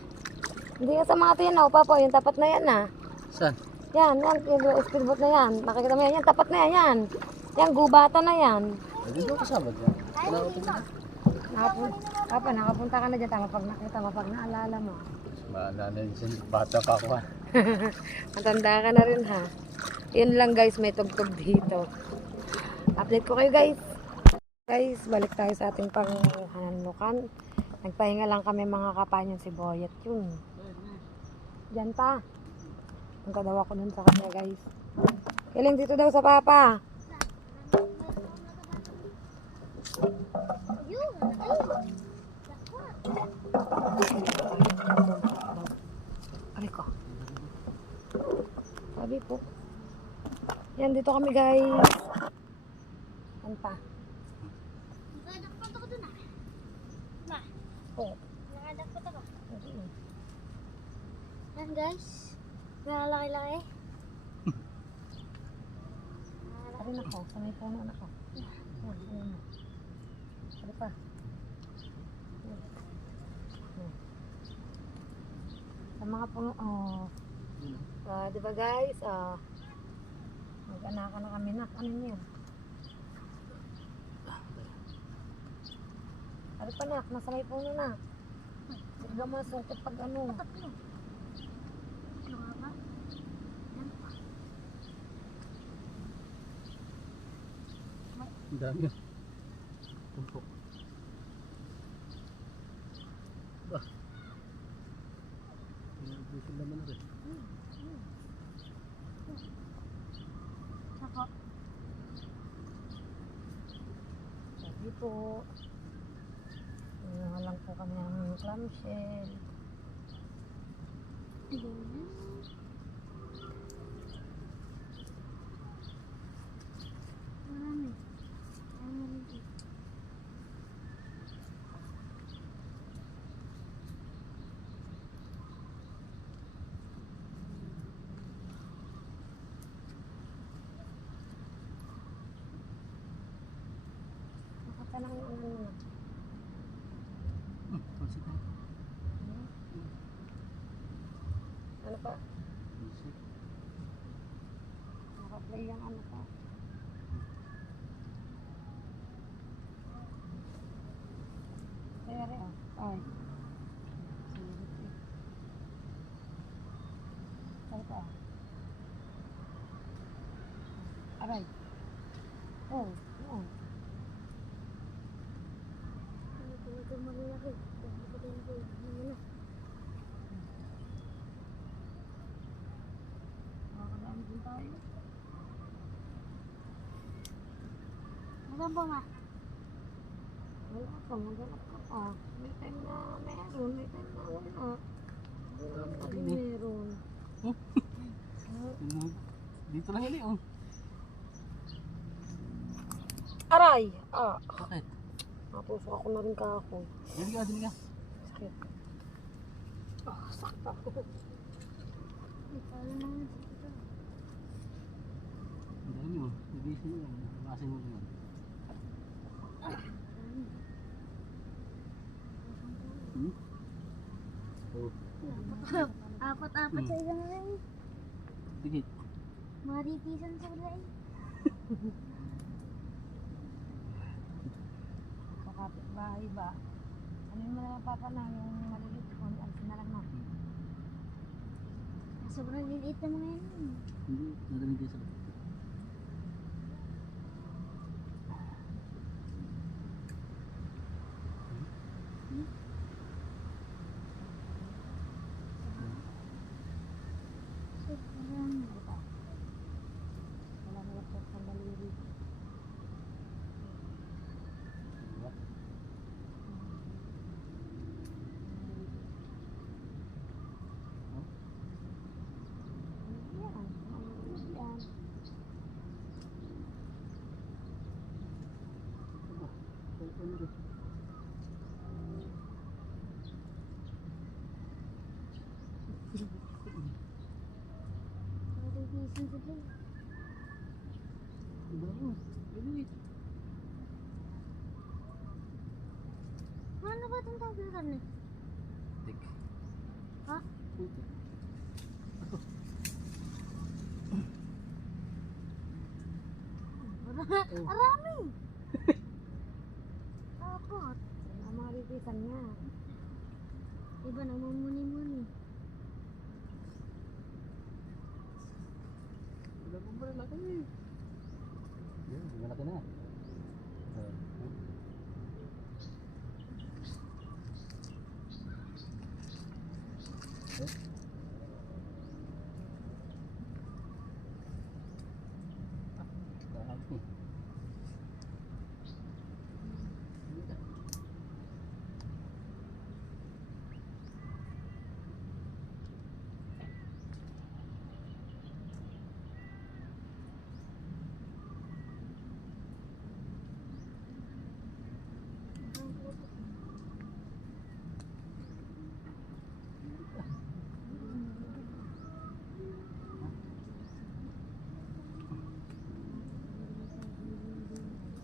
Hindi nga sa mga tinaw, papa, yung tapat na yan ah. Saan? Yan, yung speedboat na yan. Nakikita mo yan, yan, tapat na yan, yan. Yan, gubata na yan. Ay, hindi ko kasama dyan. Wala ko tingin. Papa, nakapunta ka na dyan, tama pag nakita mo, pag naalala mo. Maalala yun siya. Bata pa ako ha. Matanda ka na rin ha. Yun lang guys, may tugtog dito. Update ko kayo guys. Guys, balik tayo sa ating panghanlukan. Nagpahinga lang kami mga kapanyon si Boyet yun. Diyan pa. Punta daw ako dun sa kanya guys. Kiling dito daw sa papa. Yun, ayun. Aray ko. Sabi po. Yan, dito kami guys. Yan pa. Nakadakpat ako dun ah. Ma, Oh. nakadakpat ako. Yan guys. Nakalaki-laki. Arin ako. Sa may puno na ako. Yan, yan. Sabi pa. Yan. Yan. Sa mga puno, oh. Di ba guys? Mag-anakan na kami na. Ano niya? Sabi pa nak, nasa may puno na. Hindi ka masungkot pag ano. Tatlo. Ano nga ba? Yan pa. Ang dami yun. Tumpok. Ba? Pinabusin naman na rin. Saka. Sabi po. Nga lang po kami ng clamshell. Ayun. Marami. Marami dito. Nakatanang yung ano na. Pansit na. Ano pa? Saan ba ma? Wala pa, maghanap ka pa. May time na meron, may time na wala. Sabi meron. Dito lang yun eh. Oh. Aray! Ah, Bakit? natusok ako na rin kahapon. Dali ka, dali ka. Sakit. Ah, sakit ako. Ay, pala naman dito. Ang dami mo. Ibisin mo yan. Ibasin mo yan. Hmm? Oh. Apat-apat sa isang ray. Dikit. Maripisan sa ray. Kakapit bahay ba? Ano yung mga papa na yung maliliit ko? Alisin na lang na. Sobrang liliit na mga yan. Hindi. Nadaling kayo sa Sobrang. Wala na lang po sa daliri. diba? Yan. Yan. Diba? Ano rin? Maripisan sa ray. Diba? Dali. Ano ba itong tawag na rin? Tik. Ha? Putik. Arami! Apat. Ang maripisan niya. Iba namumuni-muni. Wala mo ba lalaki eh? Yan, malaki na. Eh? Dami.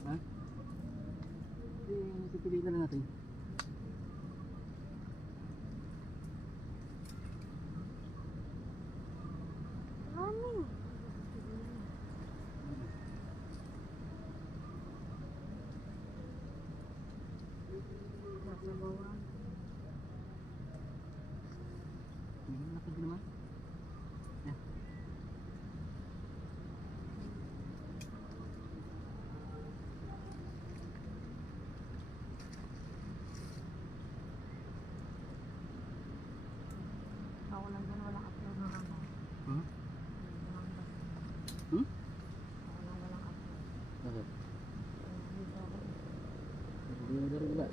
Ha? Pipiliin na lang natin. Arami. Nasa bawah. Malaki din naman. Yan. Ako lang dyan, walang upload na ano. Hmm? Walang bas. Hmm? Ako lang walang upload. Bakit? Dito ako. Hindi mo rin ba?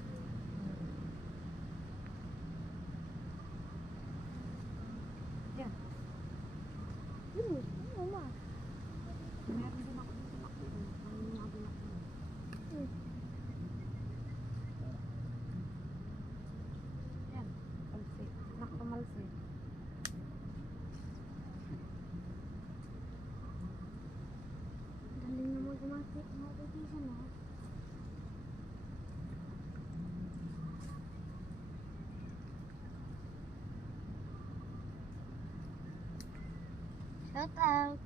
Yan. Ano ma? Meron din ako dito upload. Ang mga upload. Yan. Palsi. Nakpamalsi. Galing naman maripisan na. Shout out.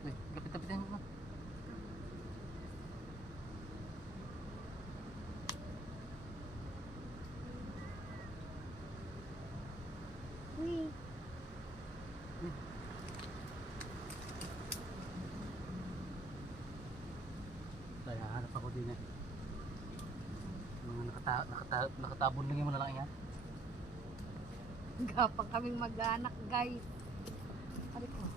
Eh, kapit-kapitin mo. Hanap ako din eh. Mga nakatabon lang mo na lang yan. Gapang kaming mag-anak guys. Ano ko?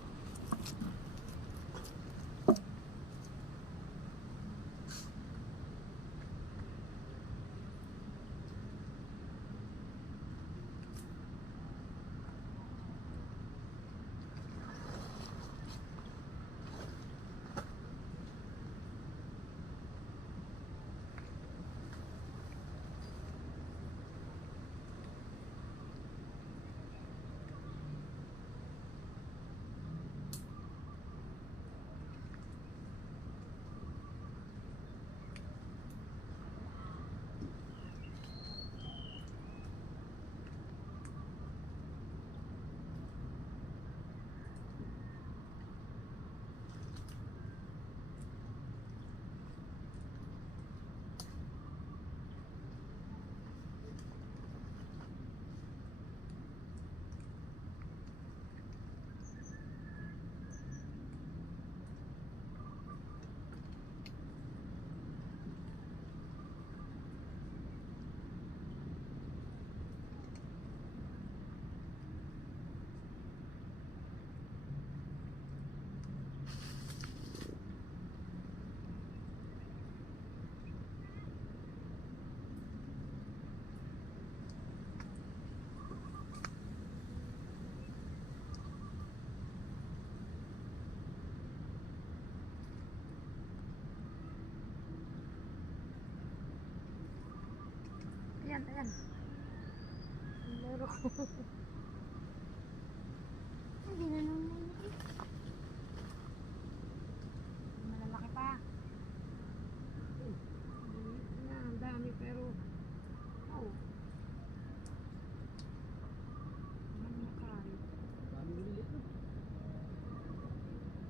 Ayan, ayan. Laro. Hindi na nung malaki. Malalaki pa. Na, ang dami pero oh. Ang makarit.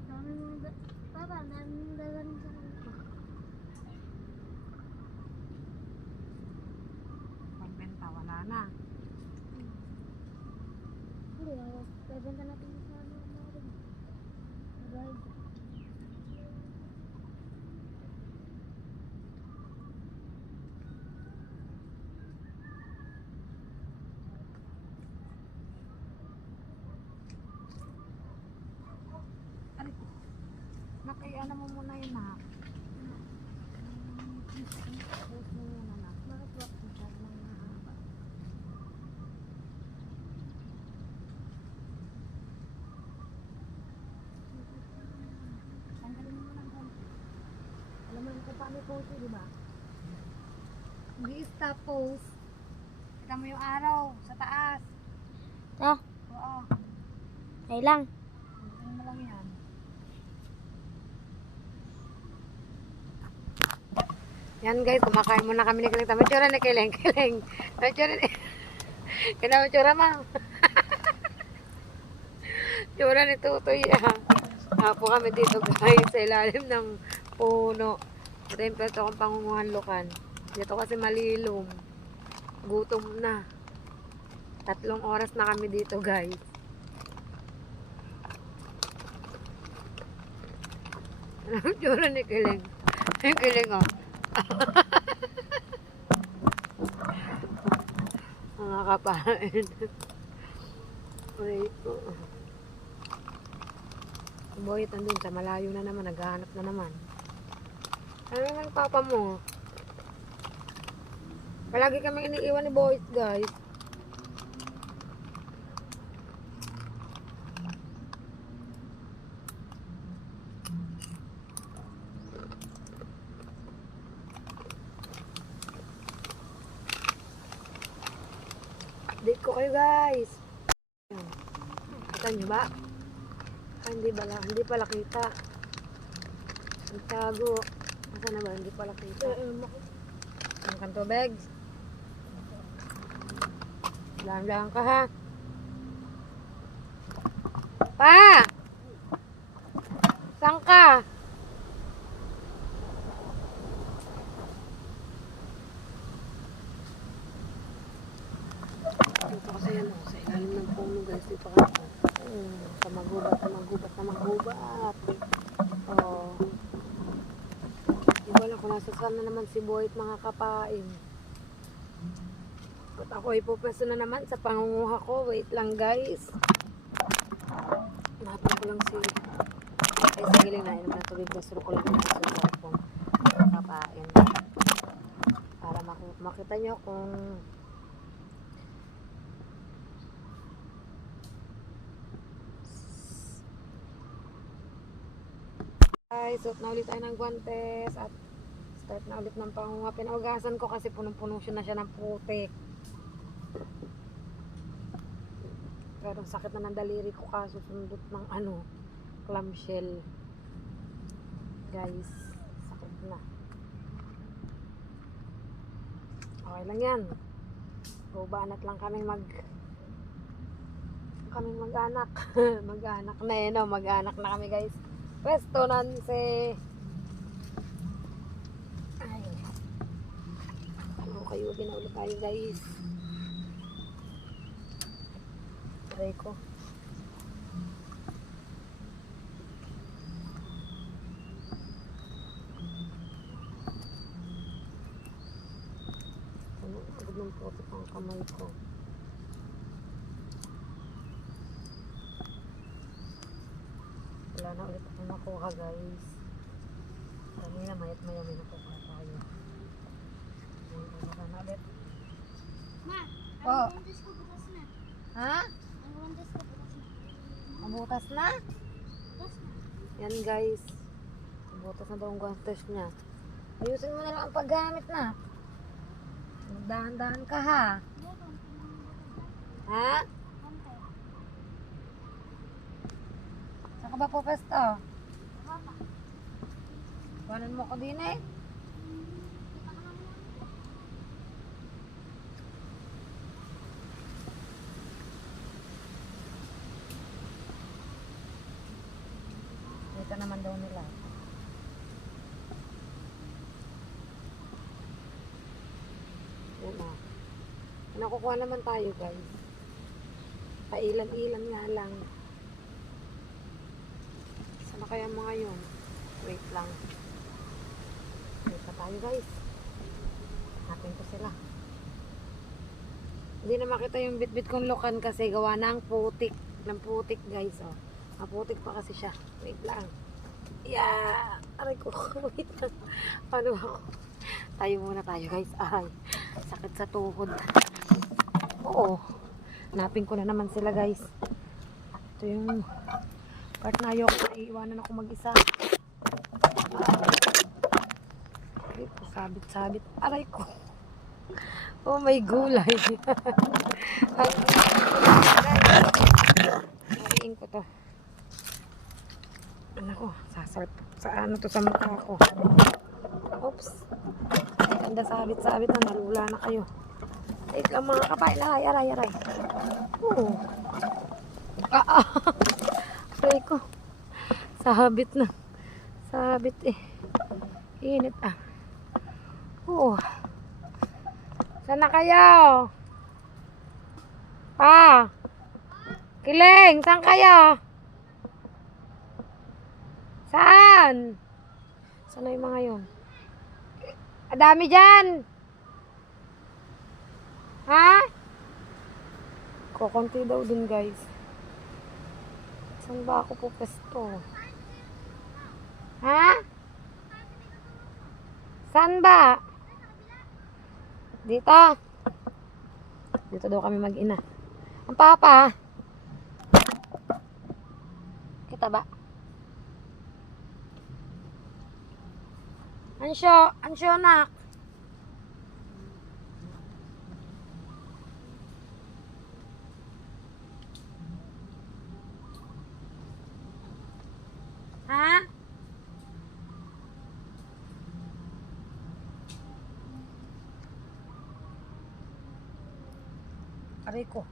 Dami mga Papa, dami mga gagaling sa kanila. Pagbenta, wala na. Hindi, bebenta natin sa ano na rin. Ride. Ano ko? Nakaiana mo muna yun ha. Post mo muna na. Bakit ba? Masyado nang mahaba. Tanggalin mo lang konti. Alam mo yung kung paano post di ba? Mag-i-stop post. Kita mo yung araw sa taas. Ito, Oo. ay lang. Ano mo lang yan. Yan guys, kumakain muna kami ni Kiling. Tamachura ni Kiling. Kiling. Tamachura ni... Kinamachura ma. Tsura ni Tutoy. Hapo kami dito guys sa ilalim ng puno. Ito yung pwesto kong pangunguhan lukan. Dito kasi malilom. Gutom na. 3 oras na kami dito guys. Ano tsura ni Kiling? Yung Kiling oh. Mga kapain. Uy po. Boy, andun sa malayo na naman. Naghahanap na naman. Ano yung papa mo? Palagi kami iniiwan ni Boys guys. Update ko kayo guys. Ayan. Kita nyo ba? Hindi pala kita. Ang tago. Masa na ba? Hindi pala kita. Ang kanto bags. Dahan-dahan ka ha. Pa! Saan ka? Dito kasi yan oh, sa ilalim ng puno guys. Dito ka ako. Tamagubat. Oh. Hindi ko alam kung Pumasok na naman si Boy at mga kapain. At ako ay pupesto na naman sa pangunguha ko. Wait lang guys. Hanapin ko lang si... Ay, sige lang na. Inom na tubig. Gusto ko lang sa cellphone. Kapain. Para makita nyo kung... Guys, suot na ulit tayo ng guantes at start na ulit ng pangunga. Pinaugasan ko kasi punong-puno siya na siya ng putik. Pero sakit na ng daliri ko kaso sundot ng clamshell. Guys, sakit na. Okay lang yan. Bubanat lang kaming mag-anak. Mag-anak na yun, no? Mag-anak na kami guys. Pwesto nanse. Ay. Ano kayo, ginaulit tayo guys. Try ko. Ano, agad ng putik ang kamay ko. Wala na ulit ako nakuha guys. Kanina mayat maya may nakuha tayo. Wala na ulit. Ma, Oh. ang guantes ko butas na. Ha? Ang guantes ko butas na. Mabutas na? Butas na. Yan guys. Mabutas na daw ang guantes niya. Ayusin mo na lang ang paggamit na. Dahan-dahan ka ha. Ha? Konti. Saan ka ba po pesto? Baba. Kuhanan mo ko din eh. Kita ka naman. Dito naman daw nila. Yan o. Nakukuha naman tayo guys. Pailan-ilan nga lang. Sana kaya mga yun? Wait lang. Wait pa tayo guys. Hanapin ko sila. Hindi na makita yung bit-bit kong lokan kasi gawa ng putik. Ng putik guys oh. Maputik pa kasi siya. Wait lang. Yeah! Aray ko. Wait lang. Paano ako? Tayo muna tayo guys. Ay. Sakit sa tuhod. Oo. Hanapin ko na naman sila guys. Ito yung part na ayoko na iiwanan ako mag-isa. Ay, sabit-sabit. Aray ko. Oh my gulay. Hariin ko to. Ano ko? Sasart. Sa ano to sa mukha ko. Oops. Ganda sabit-sabit na. Nalula na kayo. Wait lang mga kapain. Aray. Oo. Aray ko. Sabit na. Sabit eh. Init ah. Oo. Saan na kayo? Pa! Kiling! Saan kayo? Saan? Saan na yung mga yun? Adami dyan! Ha? Kukunti daw dun guys. Saan ba ako pupesto? Ha? Saan ba? Dito. Dito daw kami mag-ina. Ang papa. Kita ba? Ansyo nak. Ha? Aray ko.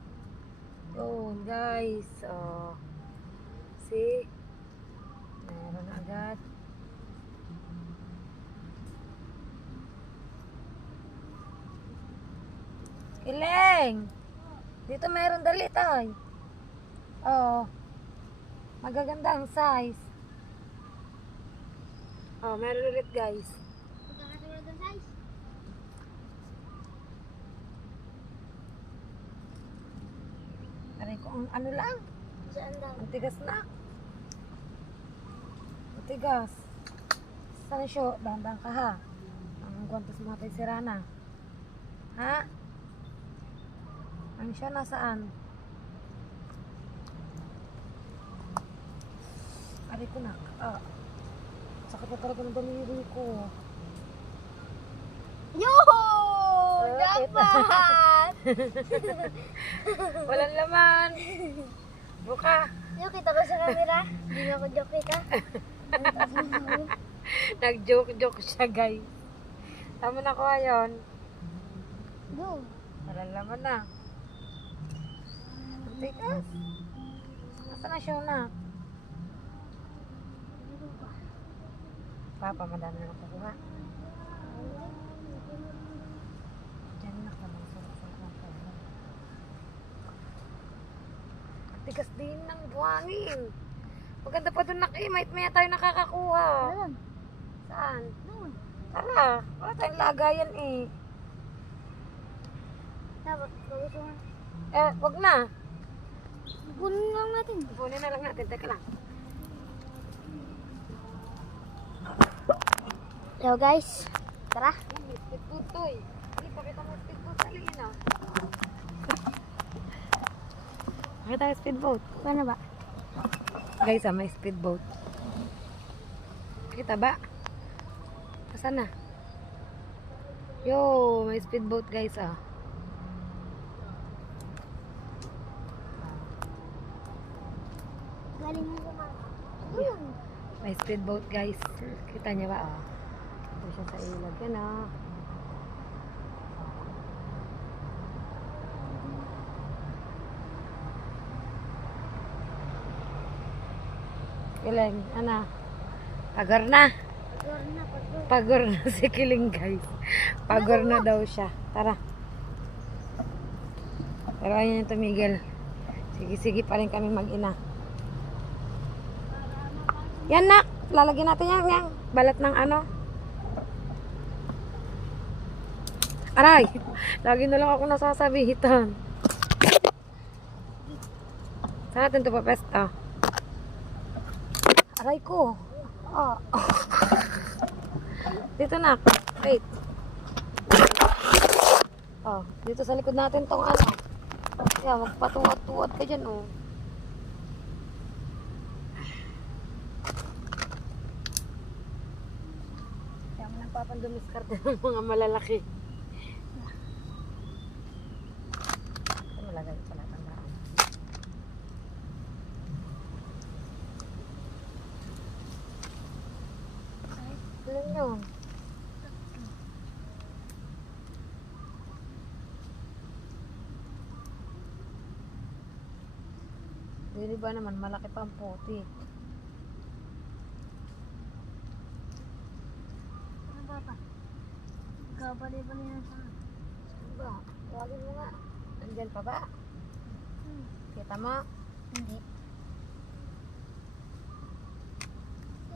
Yun, guys. Oh. See? Meron na agad. Kiling! Dito meron dali tayo. Oh. Magaganda ang size. Oh, meron ulit guys. Butas. Guys, Aray ko, ang ano lang. saan daw? Ang tigas na. Ang tigas. Saan siyo? Dahan-dahan ka ha. Ang kwantos mo tayo sira na. Ha? Ang siya nasaan? Aray ko na. Sakit na talaga ng daliri ko. Yo! Bakit? Dapat! Walang laman. Buka. Yo, kita ko sa camera. Hindi na ako joke kita. Nag-joke-joke siya, guys. Tama na ko ayon. Go. Walang laman na. Ang tigas. Nasaan na siya na? Papa, madami na nakukuha. Diyan na ka lang. Ang tigas din ng buhangin. Maganda pa doon maya tayo nakakakuha. Alam. Saan? Doon. Tara, wala tayong lagayan eh. Dapat, gusto mo. Wag na. Kunin lang natin. Kunin na lang natin. Teka lang. Yo guys, tara. May speedboat to eh. Hindi, pakita mo speedboat sa liin ah. Pakita yung speedboat. Paano ba? Guys may speedboat. Kita ba? Asan na? Yo, may speedboat guys ah. Galing mo naman. Doon. May speedboat guys. Kita niya ba ah? Ito siya sa ilag yan ah. Kiling, ano? Pagor na. Pagor na, pagor. Pagor na si Kiling guys. Pagor na daw siya. Tara. Pero ayun yung tumigil. Sige pa rin kami mag-ina. Yan nak. Lalagyan natin yan. Balat ng ano. Aray. Lagi na lang ako nasasabihitan. Saan natin ito papesta? Aray ko. Dito na. Wait. Dito sa likod natin tong ano. Kaya magpatuwad-tuwad ka dyan oh. Kaya mo nagpapandumiskarte ng mga malalaki. Ito malagay sa lahat ang daan. Ilan yun? Dili ba naman malaki pa ang puti? Ano ba pa? Kabali-bali na siya. Saan ba? Tawagin mo nga. Nandyan pa ba? Kita mo? Hindi.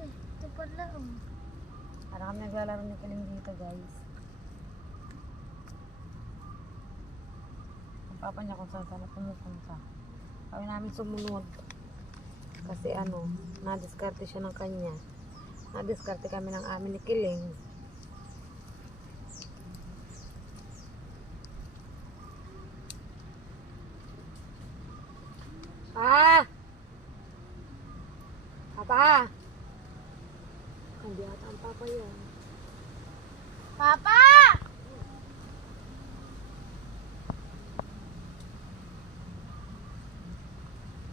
Ito pala. Parang kami naglalaro ng Kiling dito guys. Ang papa niya kung saan sana pumupunta. Kami namin sumunod. Kasi ano, nadiskarte siya ng kanya. Nadiskarte kami ng amin ni Kiling. Papa! Hindi ata ang papa yan. Papa!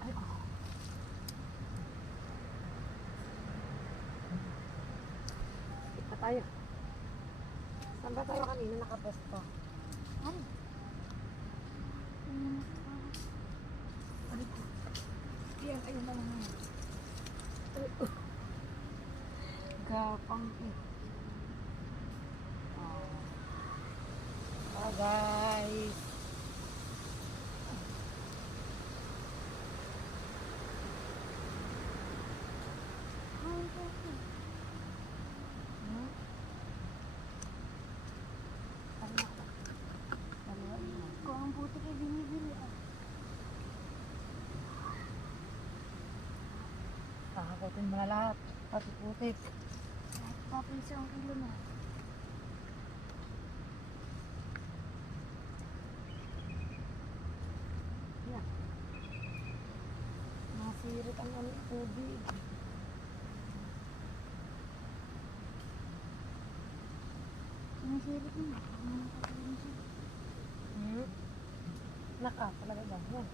Ay ko. Kita tayo. Saan ba tayo kanina nakapesto? Ano? Ay ko. Yan, ayun na lang. Gapang eh. Guys. Yan mo na lahat. Pati putik. Papansin ang kilo na. Yan. Masirit ang ano, tubig. Sinisirit mo. Ano na kapatid siya? Naka, talaga ba? Yan.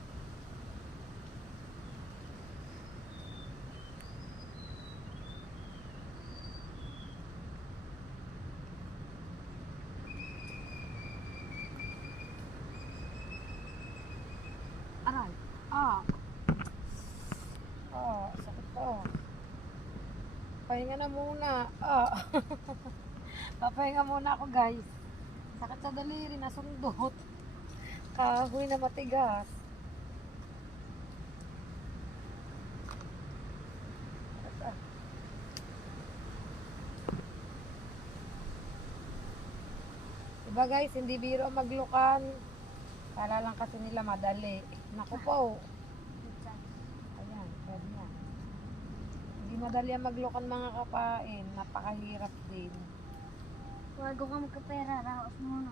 Aray. Ah. Ah, sakit to. Pahinga na muna. Ah. Papahinga muna ako, guys. Sakit sa daliri, nasundot. Kahoy na matigas. Diba guys, hindi biro ang maglukan. Kala lang kasi nila madali. Naku po. Ayan, pwede yan. Hindi madali ang maglukan mga kapain. Napakahirap din. Bago ka magkapera, raos muna.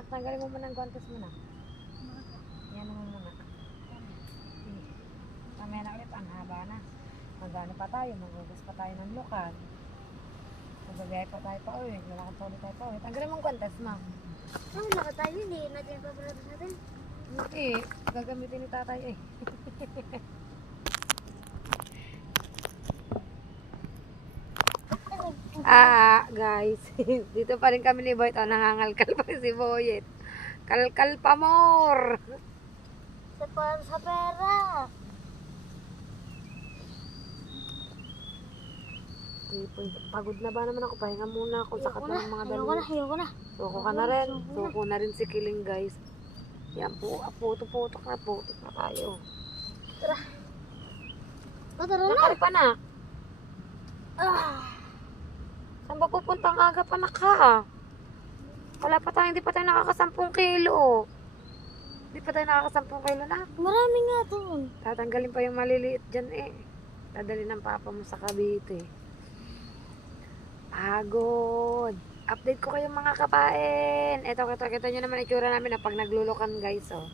Natanggalin mo muna ang guantes mo na. Yan naman muna. Mamaya na ulit, ang haba na. Magano pa tayo, magugas pa tayo ng lukan. Magbabiyay pa tayo pa ulit, lalakad pa ulit tayo pa ulit. Tanggalin mo ang guantes mo. Ano laka tayo? Hindi natin yung paparatos natin. Hindi, gagamitin ni tatay eh. Guys, dito pa rin kami ni Boy. Ito, nangangalkal pa si Boyet. Kalkal pa more. Sa pera. Pagod na ba naman ako? Pahinga muna ako. Sakat na ng mga dali. Ayoko na. Suko ka na rin. Suko na rin si Kiling, guys. Yan po, puto-putok na. Putok na tayo. Tara na. Nakari pa na. Saan ba pupunta ang aga pa na ka? Wala pa tayo, hindi pa tayo nakaka-10 kilo. Hindi pa tayo nakaka-10 kilo na. Marami nga doon. Tatanggalin pa yung maliliit dyan eh. Dadali ng papa mo sa Cavite. Pagod. Update ko kayong mga kapain. Eto, kita nyo naman itsura namin na pag naglulukan guys. Oh.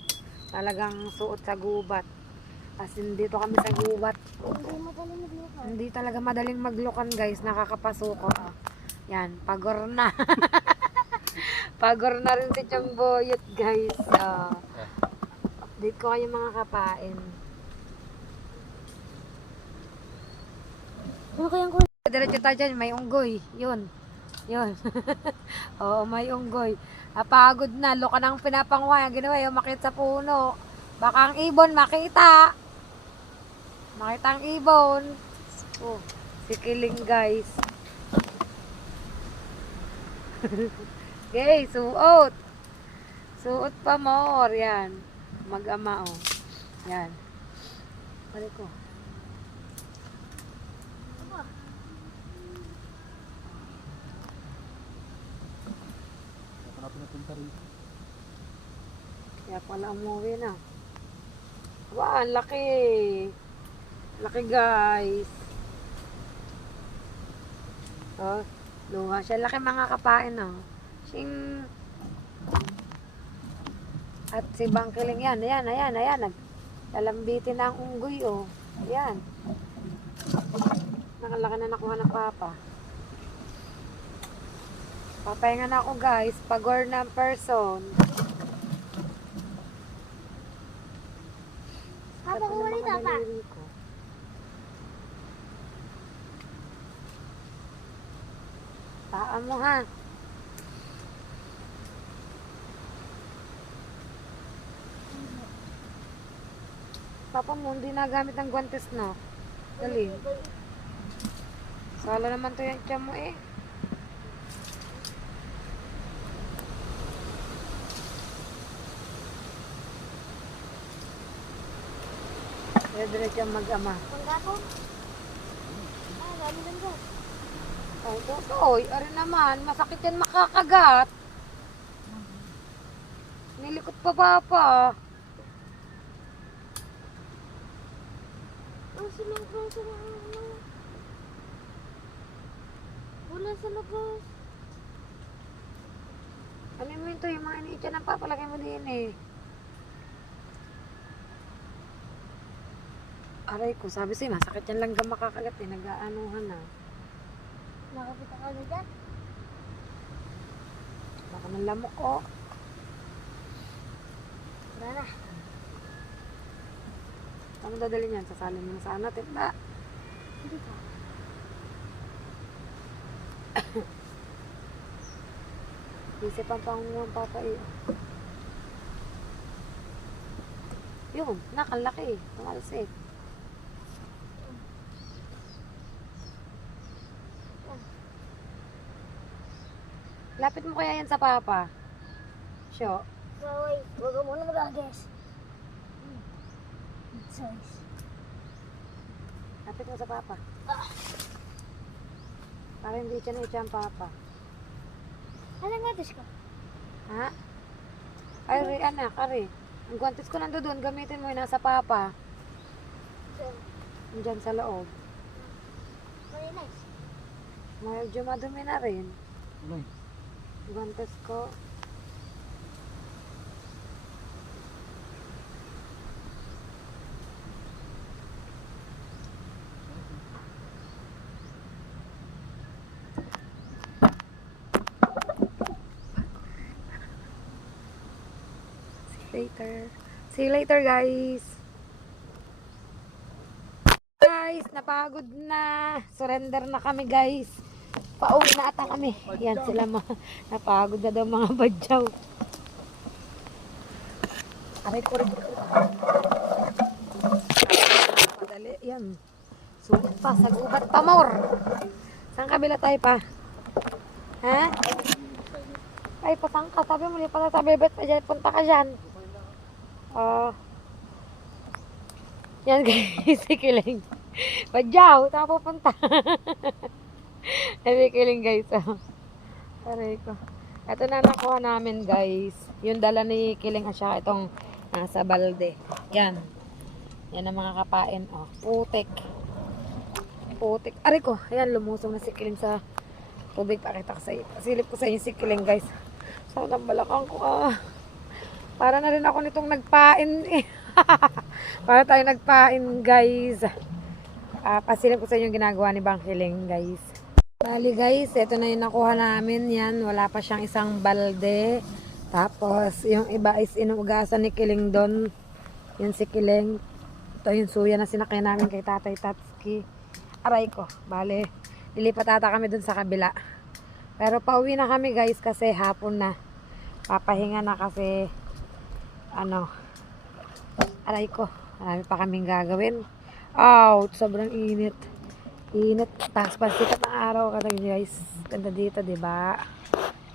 Talagang suot sa gubat. As in, dito kami sa gubat. Hindi madali maglukan. Hindi talaga madaling maglukan guys. Nakakapasuko. Oh. Yan, pagor na. Pagor na rin si Chong Boyot guys. Oh. Update ko kayong mga kapain. Ano kayang Diretso tayo dyan, may unggoy. Yun. Yun. Oo, may unggoy. Napagod na. Luka ng pinapanguha. Ang ginawa, yung makita sa puno. Baka ang ibon makita. Makita ang ibon. Oh, si Kiling guys. Okay, suot. Suot pa more. Yan. Mag-ama oh. Yan. Balik ko. Kaya pala umuwi na. Wow, ang laki. Laki guys. Oh, luha siya. Laki mga kapain oh. Sing. At si Bangkiling yan. Ayan. Nalambitin na ang unggoy oh. Ayan. Nakalaki na nakuha ng papa. Papahinga na ako guys. Pagor na ang person. Papa, kuha ulit pa. Paa mo ha. Papa mo, hindi nagamit ang guantes no. Dali. Sala naman to yung tiyan mo eh. Kaya diretso ang mag-ama. Panggapon? Ah, dami lang dyan. Ay, totoy. Ari naman, masakit yan makakagat. Nilikot pa papa. Ang sinungkong sa mga ano. Wala sa labas. Ano mo ito, yung mga iniitya na papalagay mo din eh. Aray ko, sabi sa'yo, masakit yan lang makakagat eh, nag-aanuhan na. Nakapita ka na dyan. Baka ng lamok ko. Wala na. Ano dadalhin yan? Sasalin mo na sa ano, tita. Hindi ka. Isip ang pangunguhan papa eh. Yun, nakalaki eh. Tumalsik. Lapit mo kaya yan sa papa. Syo. Baway. Huwag ka muna mag-agas. Size. Lapit mo sa papa. Para hindi siya na ang papa. Alam nga, ka. Ha? Ay, Ri, anak, ari. Ang guantes ko nando doon, gamitin mo yung nasa papa. So, Diyan sa loob. very nice. Medyo madumi na rin. Uloy. Guantes ko. Later. See you later, guys. Guys, napagod na. Surrender na kami, guys. Pauwi na ata kami. Yan sila napagod na daw mga badyaw. Aray ko rin. Madali. Yan. Sulit pa. Sagubat pa more. Saan kabila tayo pa? Ha? Ay, pasang ka. Sabi mo, pala sabi, bet pa dyan. Punta ka dyan. Yan guys, si Kiling. Badyaw, saan pupunta? Si Kiling guys. Aray ko. Ito na nakuha namin guys. Yung dala ni Kiling asya itong nasa balde. Yan. Yan ang mga kapain. Oh, putik. Putik. Aray ko. Ayan, lumusong na si Kiling sa tubig. Pakita ko sa iyo. Silip ko sa inyo si Kiling guys. Saan ang balakang ko Para na rin ako nitong nagpain eh. Para tayo nagpain guys. Pasilip ko sa inyo yung ginagawa ni Bang Kiling guys. Bali guys, ito na yung nakuha namin yan. Wala pa siyang isang balde. Tapos yung iba is inuugasan ni Kiling doon. Yan si Kiling. Ito yung suya na sinakay namin kay Tatay Tatski. Aray ko. Bali, lilipat ata kami doon sa kabila. Pero pauwi na kami guys kasi hapon na. Papahinga na kasi aray ko, marami pa kaming gagawin. Sobrang init. Init, taas pa sikat ng araw kasi guys. Ganda dito, 'di ba?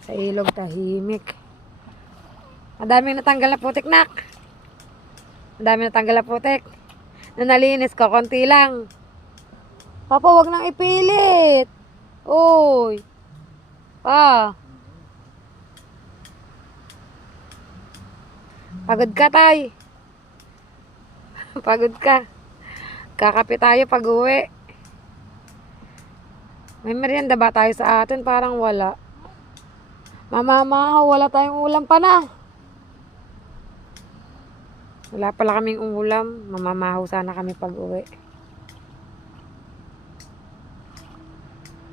Sa ilog tahimik. Madaming natanggal na putik, nak. Madaming natanggal na putik. Nung nalinis ko, konti lang. Papa, wag nang ipilit. Uy. Pa. Pagod ka, tay. Pagod ka. Kakape tayo pag uwi. May merienda ba tayo sa atin? Parang wala. Mama, wala tayong ulam pa na. Wala pala kaming ulam. Mamamahaw sana kami pag uwi.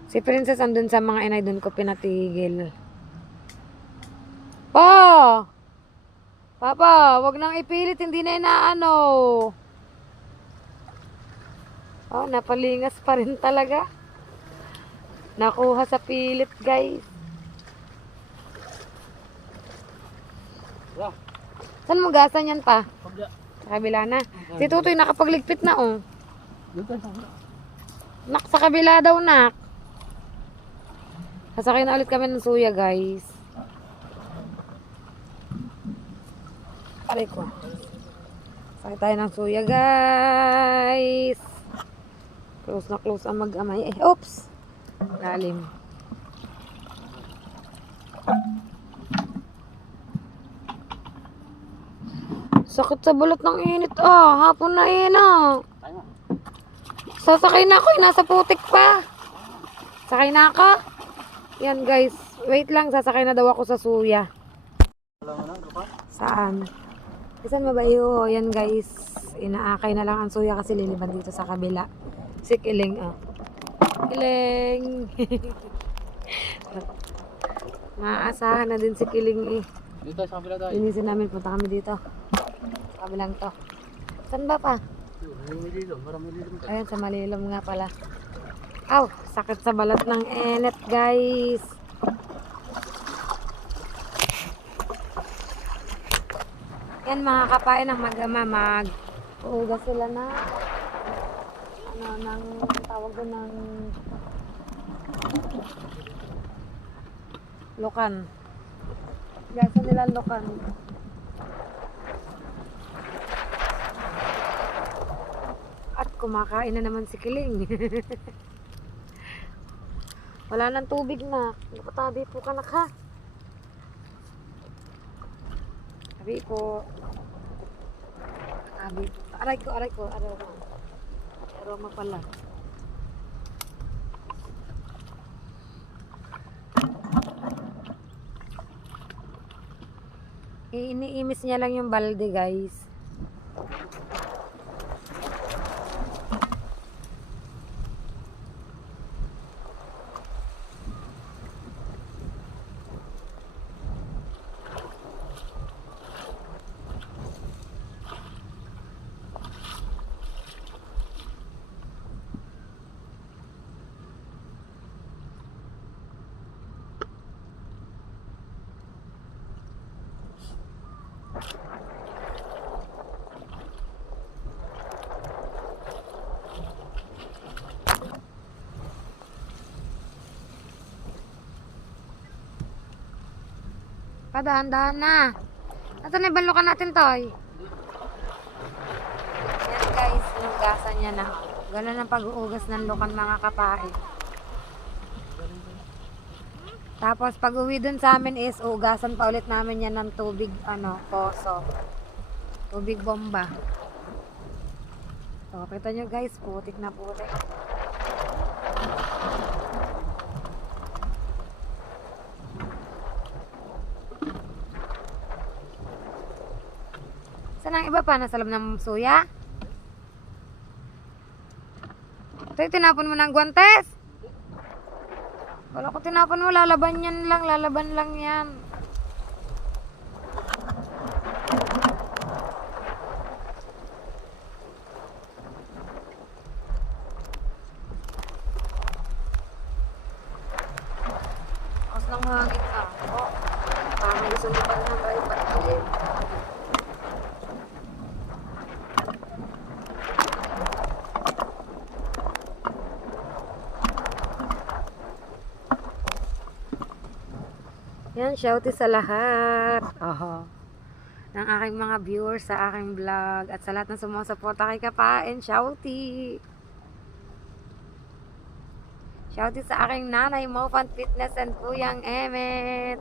Si Princess andun sa mga inay, dun ko pinatigil. Papa, wag nang ipilit, hindi na inaano. Napalingas pa rin talaga. Nakuha sa pilit, guys. Yeah. Saan mo gasan yan pa? Pabla. Sa kabila na. Si Tutoy nakapagligpit na, oh. Doon tayo sa kabila. Nak, sa kabila daw, nak. Sasakay na ulit kami ng suya, guys. Aray ko. Sakay tayo ng suya, guys. Close na close ang mag-amay. Oops! Lalim. Sakit sa balat ng init, Hapon na, Tayo nga. Sasakay na ako, nasa putik pa. Sakay na ako. Yan guys, wait lang, sasakay na daw ako sa suya. Saan? Saan ba ba yun? Yan guys, inaakay na lang ang suya kasi liliban dito sa kabila. Si Kiling, ah. Kiling! Maaasahan na din si Kiling eh. Dito sa kabila tayo. Linisin namin, punta kami dito. Sa kabilang to. Saan ba pa? Malilom, parang malilom. Ayan, sa Malilom nga pala. Aw, sakit sa balat ng enet, guys. Yan, mga kapain ng mag-ama, uugas sila na ng tawag ko ng lukan. Gasa nila lukan. At kumakain na naman si Kiling. Wala nang tubig na. Nakatabi po ka na ka. Tabi po. Tabi po. Aray ko, aray ko. Aroma pala. Iniimis niya lang yung balde, guys. Padahan-dahan na. Nasaan na ibanlukan natin, Toy? Yan guys, nugasan niya na. Ganun ang pag-uugas ng lukan, mga kapain. Tapos pag uwi dun sa amin is uugasan pa ulit namin yan ng tubig, poso. Tubig bomba. So, kita nyo guys, putik na putik. Saan ang iba pa? Nasa loob ng suya? Ito, tinapon mo ng guantes? Wala ko tinapon mo, lalaban yan lang, lalaban lang yan. Tapos ng hangin ka. Oh, parang gusto mo pa na tayo patuloy. Yan, shouty sa lahat. Ng aking mga viewers sa aking vlog. At sa lahat ng sumusuporta kay Kapain, shouty. Shouty sa aking nanay, Mofan Fitness and Kuyang Emet.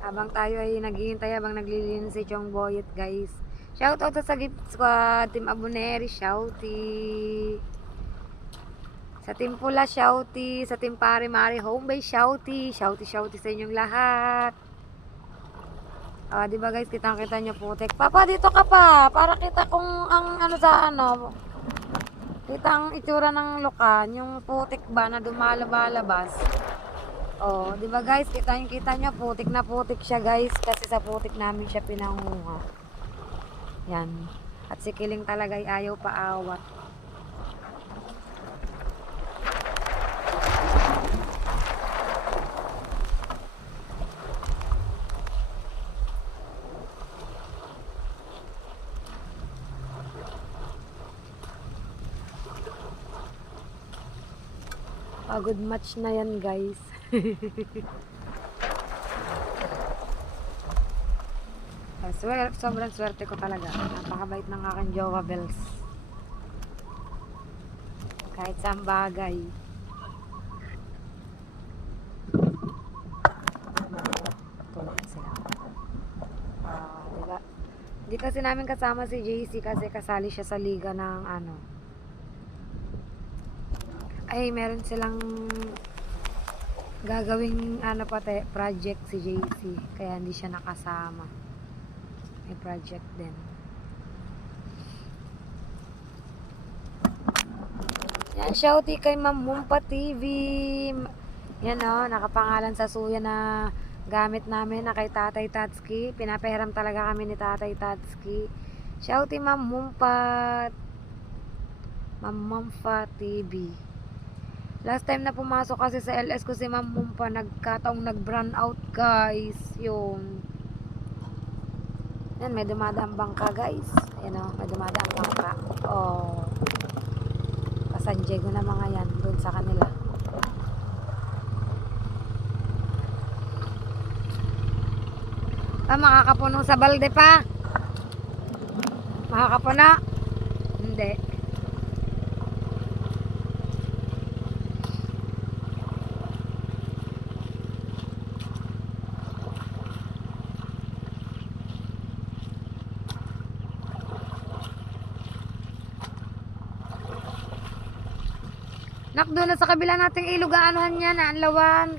Habang tayo ay naghihintay, habang naglilinis si Chong Boyet, guys. Shoutout sa Gift Squad, Team Abuneri, shouty. Sa Team Pula, shouty. Sa Team Pare Mare Home Base, shouty. Shouty sa inyong lahat. Diba guys, kitang-kita nyo putik. Papa, dito ka pa. Para kita kung ang kita ang itsura ng lukan. Yung putik ba na dumalabas. Diba guys, kita nyo, putik na putik siya guys. Kasi sa putik namin siya pinanguha. Yan. At si Kiling talaga ay ayaw paawat. Good match na yan guys. Sobrang swerte ko talaga. Napakabait ng aking jowa bells. Kahit saan bagay. Tulungan sila. Diba? Hindi kasi namin kasama si JC kasi kasali siya sa liga ng ano. Ay, meron silang gagawing ano pati, project si JC. Kaya hindi siya nakasama. May project din. Yan, shouty kay Ma'am Mumpa TV. Yan o, nakapangalan sa suya na gamit namin na kay Tatay Tatski. Pinapahiram talaga kami ni Tatay Tatski. Shouty Ma'am Mumpat. Ma'am Mumpa TV. Last time na pumasok kasi sa LS ko si Ma'am Mumpa, nagkataong nag-brown out guys. Yun. Yan, may dumadaang bangka guys. Ayan o, may dumadaang bangka. Oh. San Diego na mga yan, doon sa kanila. Makakapuno sa balde pa? Makakapuno? Hindi. Nak, doon na sa kabila nating ilog, anuhan yan, anlawan.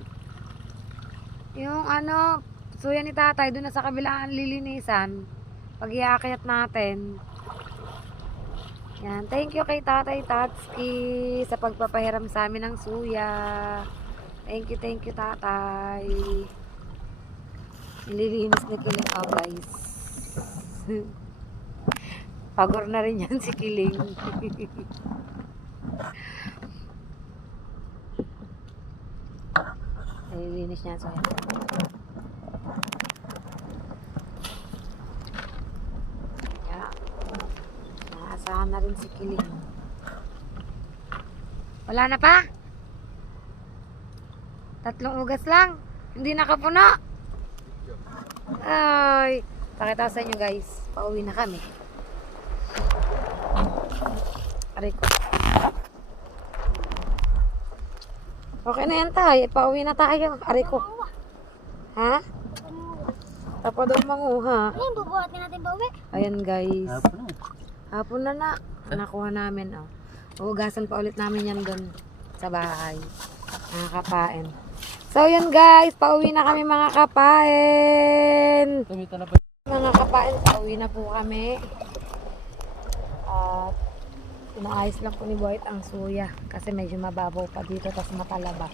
Yung ano, suya ni tatay, doon na sa kabila ang lilinisan. Pag iakyat natin. Yan, thank you kay Tatay Tatski sa pagpapahiram sa amin ng suya. Thank you tatay. Nililinis ni Kiling, oh guys. Pagor na rin yan si Kiling. Nililinis niya so yan. Yeah. Naasahan na rin si Kiling. Wala na pa? 3 ugas lang. Hindi nakapuno. Ay, pakita sa inyo guys. Pauwi na kami. Aray ko. Okay na yan tayo. Pauwi na tayo. Aray ko. Ha? Tapos daw manguha. Ayun, bubuhatin natin ba uwi? Ayan guys. Hapon na. Hapon na na. Nakuha namin. Oh. Uugasan pa ulit namin yan doon sa bahay. Nakakapain. So yun guys. Pauwi na kami mga kapain. Tumita na pa. Mga kapain. Pauwi na po kami. At inaayos lang po ni Boyet ang suya kasi medyo mababaw pa dito tapos matalaba.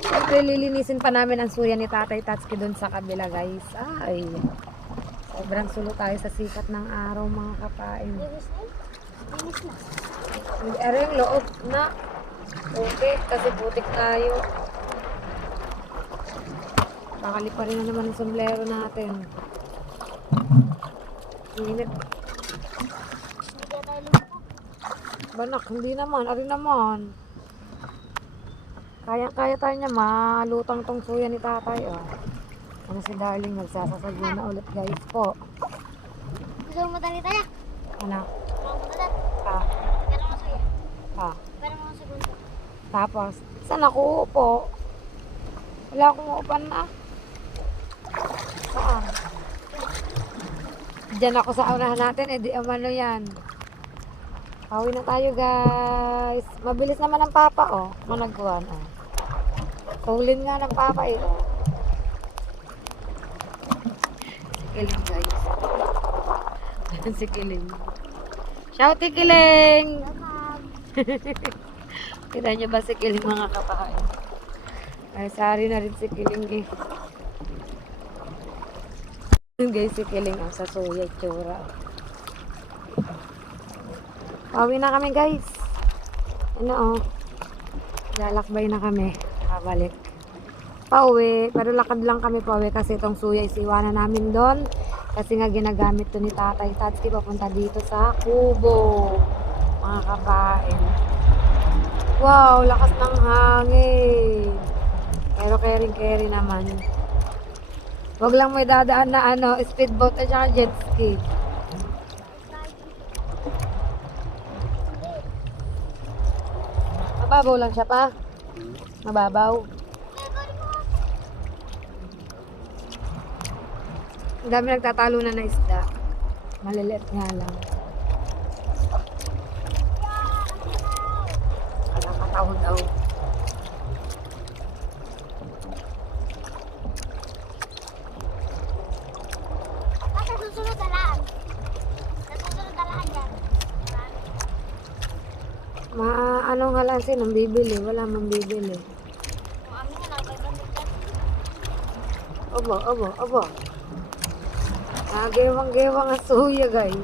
Siyempre lilinisin pa namin ang suya ni Tatay Tatski doon sa kabila guys. Ay, sobrang sulo tayo sa sikat ng araw mga kapain. Linis na. Linis na. Pero yung loob na okay kasi putik tayo. Kakali pa rin na naman ang sombrero natin. Init. Hindi tayo lumpo. Banak, hindi naman. Ari naman. Kaya tayo niya. Malutang tong suya ni tatay. Oh. Ano si Darling, magsasasagwa na ulit guys po. Gusto mo matali tayo? Ano? Mga putadat. Ah, Pero mo sa'yo. ah. Pero mo segundo. Tapos, saan ako uupo? Wala akong uupan na. Saan? Diyan ako sa unahan natin. Eh, di amano yan. Pauwi na tayo guys. Mabilis naman ang papa oh. Managwan oh. Kulin nga ng papa eh oh. Si Kiling guys. Si Kiling. Shouty Kiling! Kita niyo ba si Kiling mga kapahay? Ay, sorry na rin si Kiling eh. Guys, si Kiling ang sa suya tsura. Pauwi na kami guys. Ano oh. Lalakbay na kami. Kabalik. Pauwi. Pero lakad lang kami pauwi kasi itong suya isiwanan namin doon. Kasi nga ginagamit to ni Tatay Tatski papunta dito sa kubo. Mga kapain. Wow, lakas ng hangin. Pero carry naman. Wag lang may dadaan na ano, speedboat at saka jet ski. Mababaw lang siya pa. Mababaw. Ang dami nagtatalo na na isda. Maliliit nga lang. Nakakatawag daw. At sa susunod na lang. Sa susunod na lang yan. Ano nga lang sin, ang bibili. Wala mang bibili. Kung amin nga, nakapay-bandit ka. Aba. Gewang-gewang ang suya, guys.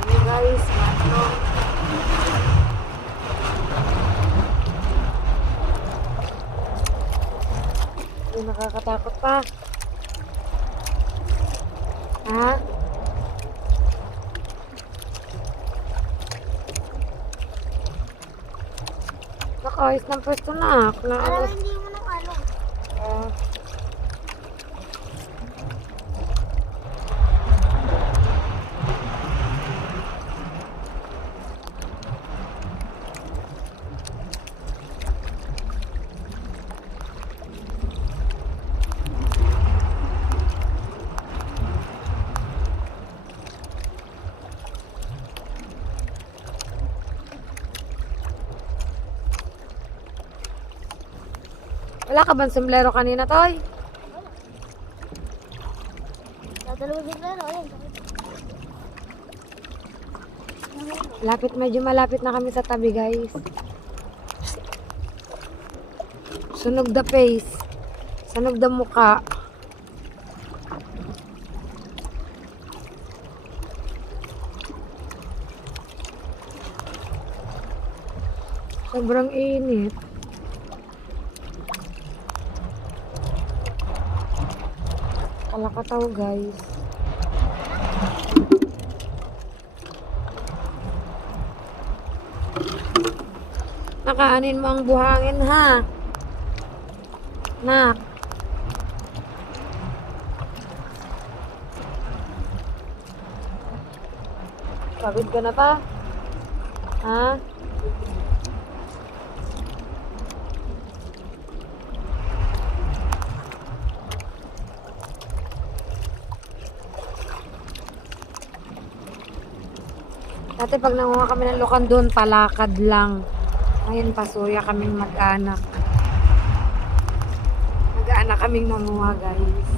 Ano, guys, ano? Ay, nakakatakot pa. Ha? Nakaayos ng pwesto na. Alam, hindi mo nang ano. Ah. Wala ka bang sombrero kanina, Toy? Dadalawin din pero, ayun. Medyo malapit na kami sa tabi, guys. Sunog the face. Sunog the muka. Sobrang init. Kalakataw, guys. Nakaanin mo ang buhangin, ha? Nak. Pagod ka na pa? Ha? Dati pag nanguha kami ng lukan doon, palakad lang. Ngayon, pasuya kaming mag-anak. Mag-anak kaming nanguha, guys.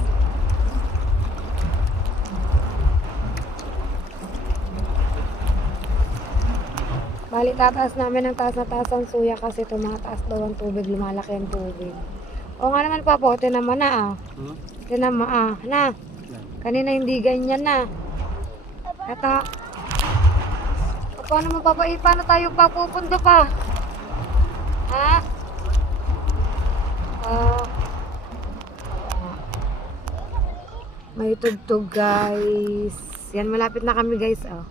Bali, tataas namin ang taas na taas ang suya kasi tumataas daw ang tubig, lumalaki ang tubig. O nga naman, Papo, tinama na, ah. Tinama, ah. Na, kanina hindi ganyan na. Ito. Paano mo paano tayo papupunta pa? Ha? May tugtog, guys. Yan, malapit na kami, guys, oh.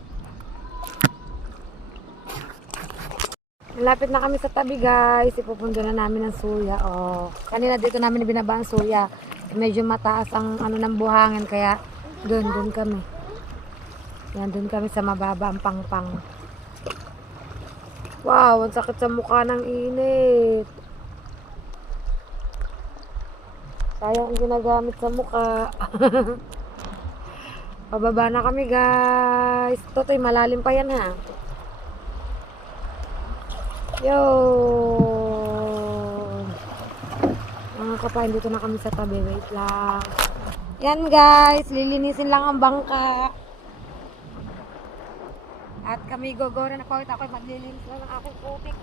Malapit na kami sa tabi, guys. Ipupundo na namin ang suya, oh. Kanina dito namin binaba ang suya. Medyo mataas ang ano ng buhangin, kaya doon kami. Yan, doon kami sa mababa ang pangpang. Wow, ang sakit sa mukha ng init. Sayang ang ginagamit sa mukha. Pababa na kami, guys. Totoy, malalim pa yan, ha. Yo! Mga kapain, dito na kami sa tabi. Wait lang. Yan, guys. Lilinisin lang ang bangka. At kami gogora na pawit. Ako'y maglilinis lang ng aking putik.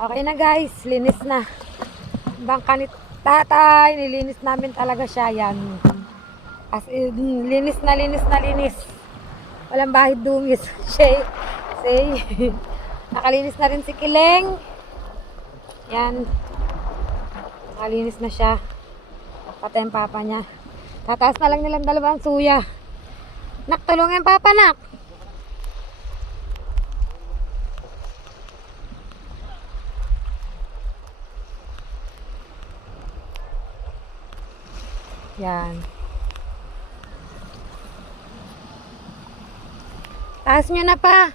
Okay na guys, linis na. Bangka ni tatay, nilinis namin talaga siya yan. As in, linis na linis na linis. Walang bahid dungis. Say. Nakalinis na rin si Kileng. Yan. Nakalinis na siya. Pati ang papa niya. Tataas na lang nilang dalawang suya. Nak, tulungan papa, nak. Yan. Taas nyo na pa.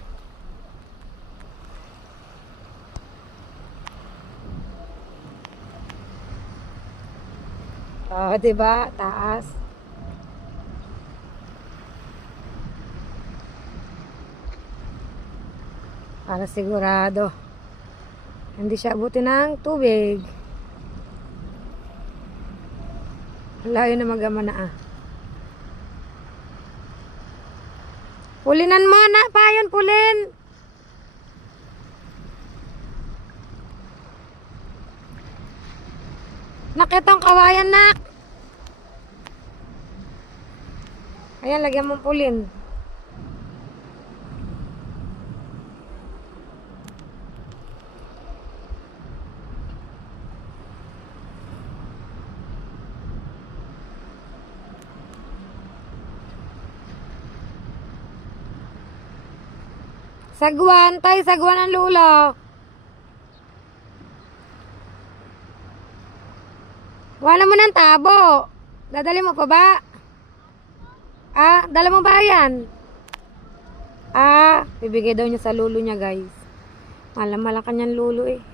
Oh, diba? Taas. Para sigurado. Hindi siya abutin ng tubig. Layo na magama na ah. Pulinan mo na pa yan, pulin. Nakitang kawayan, nak. Ayan, lagyan mong pulin. Sagwan, tay, sagwan ang lulo. Wala mo ng tabo. Dadali mo pa ba? Ah, dala mo ba yan? Ah, bibigay daw niya sa lulo niya, guys. Malam kanyang lulo eh.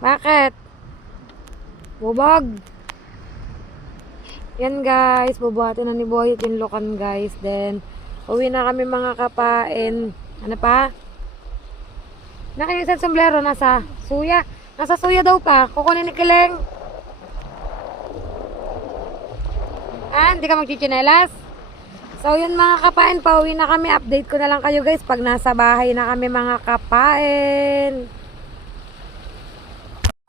Bakit? Bubog. Yan guys, bubuhatin na ni Boy yung lukan guys. Then, uwi na kami mga kapain. Ano pa? Nakayusang sombrero nasa suya. Nasa suya daw pa. Kukunin ni Kileng. Ah, hindi ka magchichinelas? So yun mga kapain, pauwi na kami. Update ko na lang kayo guys pag nasa bahay na kami mga kapain.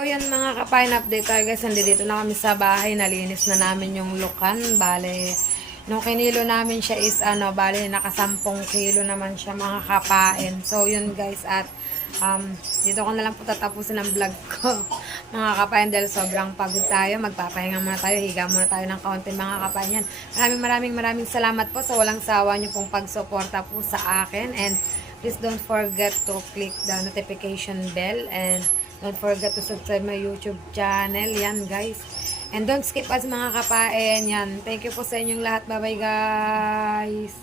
So yan mga kapain, update tayo guys. Nandito na kami sa bahay. Nalinis na namin yung lukan. Bale, nung kinilo namin siya is bale naka 10 kilo naman siya mga kapain. So yun guys, at dito ko na lang po tatapusin ang vlog ko mga kapain dahil sobrang pagod tayo. Magpapahinga muna tayo, higa muna tayo ng kaunti mga kapain yan. Maraming salamat po sa walang sawa nyo pong pagsuporta po sa akin, and please don't forget to click the notification bell, and don't forget to subscribe my YouTube channel. Yan guys, and don't skip us mga kapain. Yan, thank you po sa inyong lahat. Bye bye guys.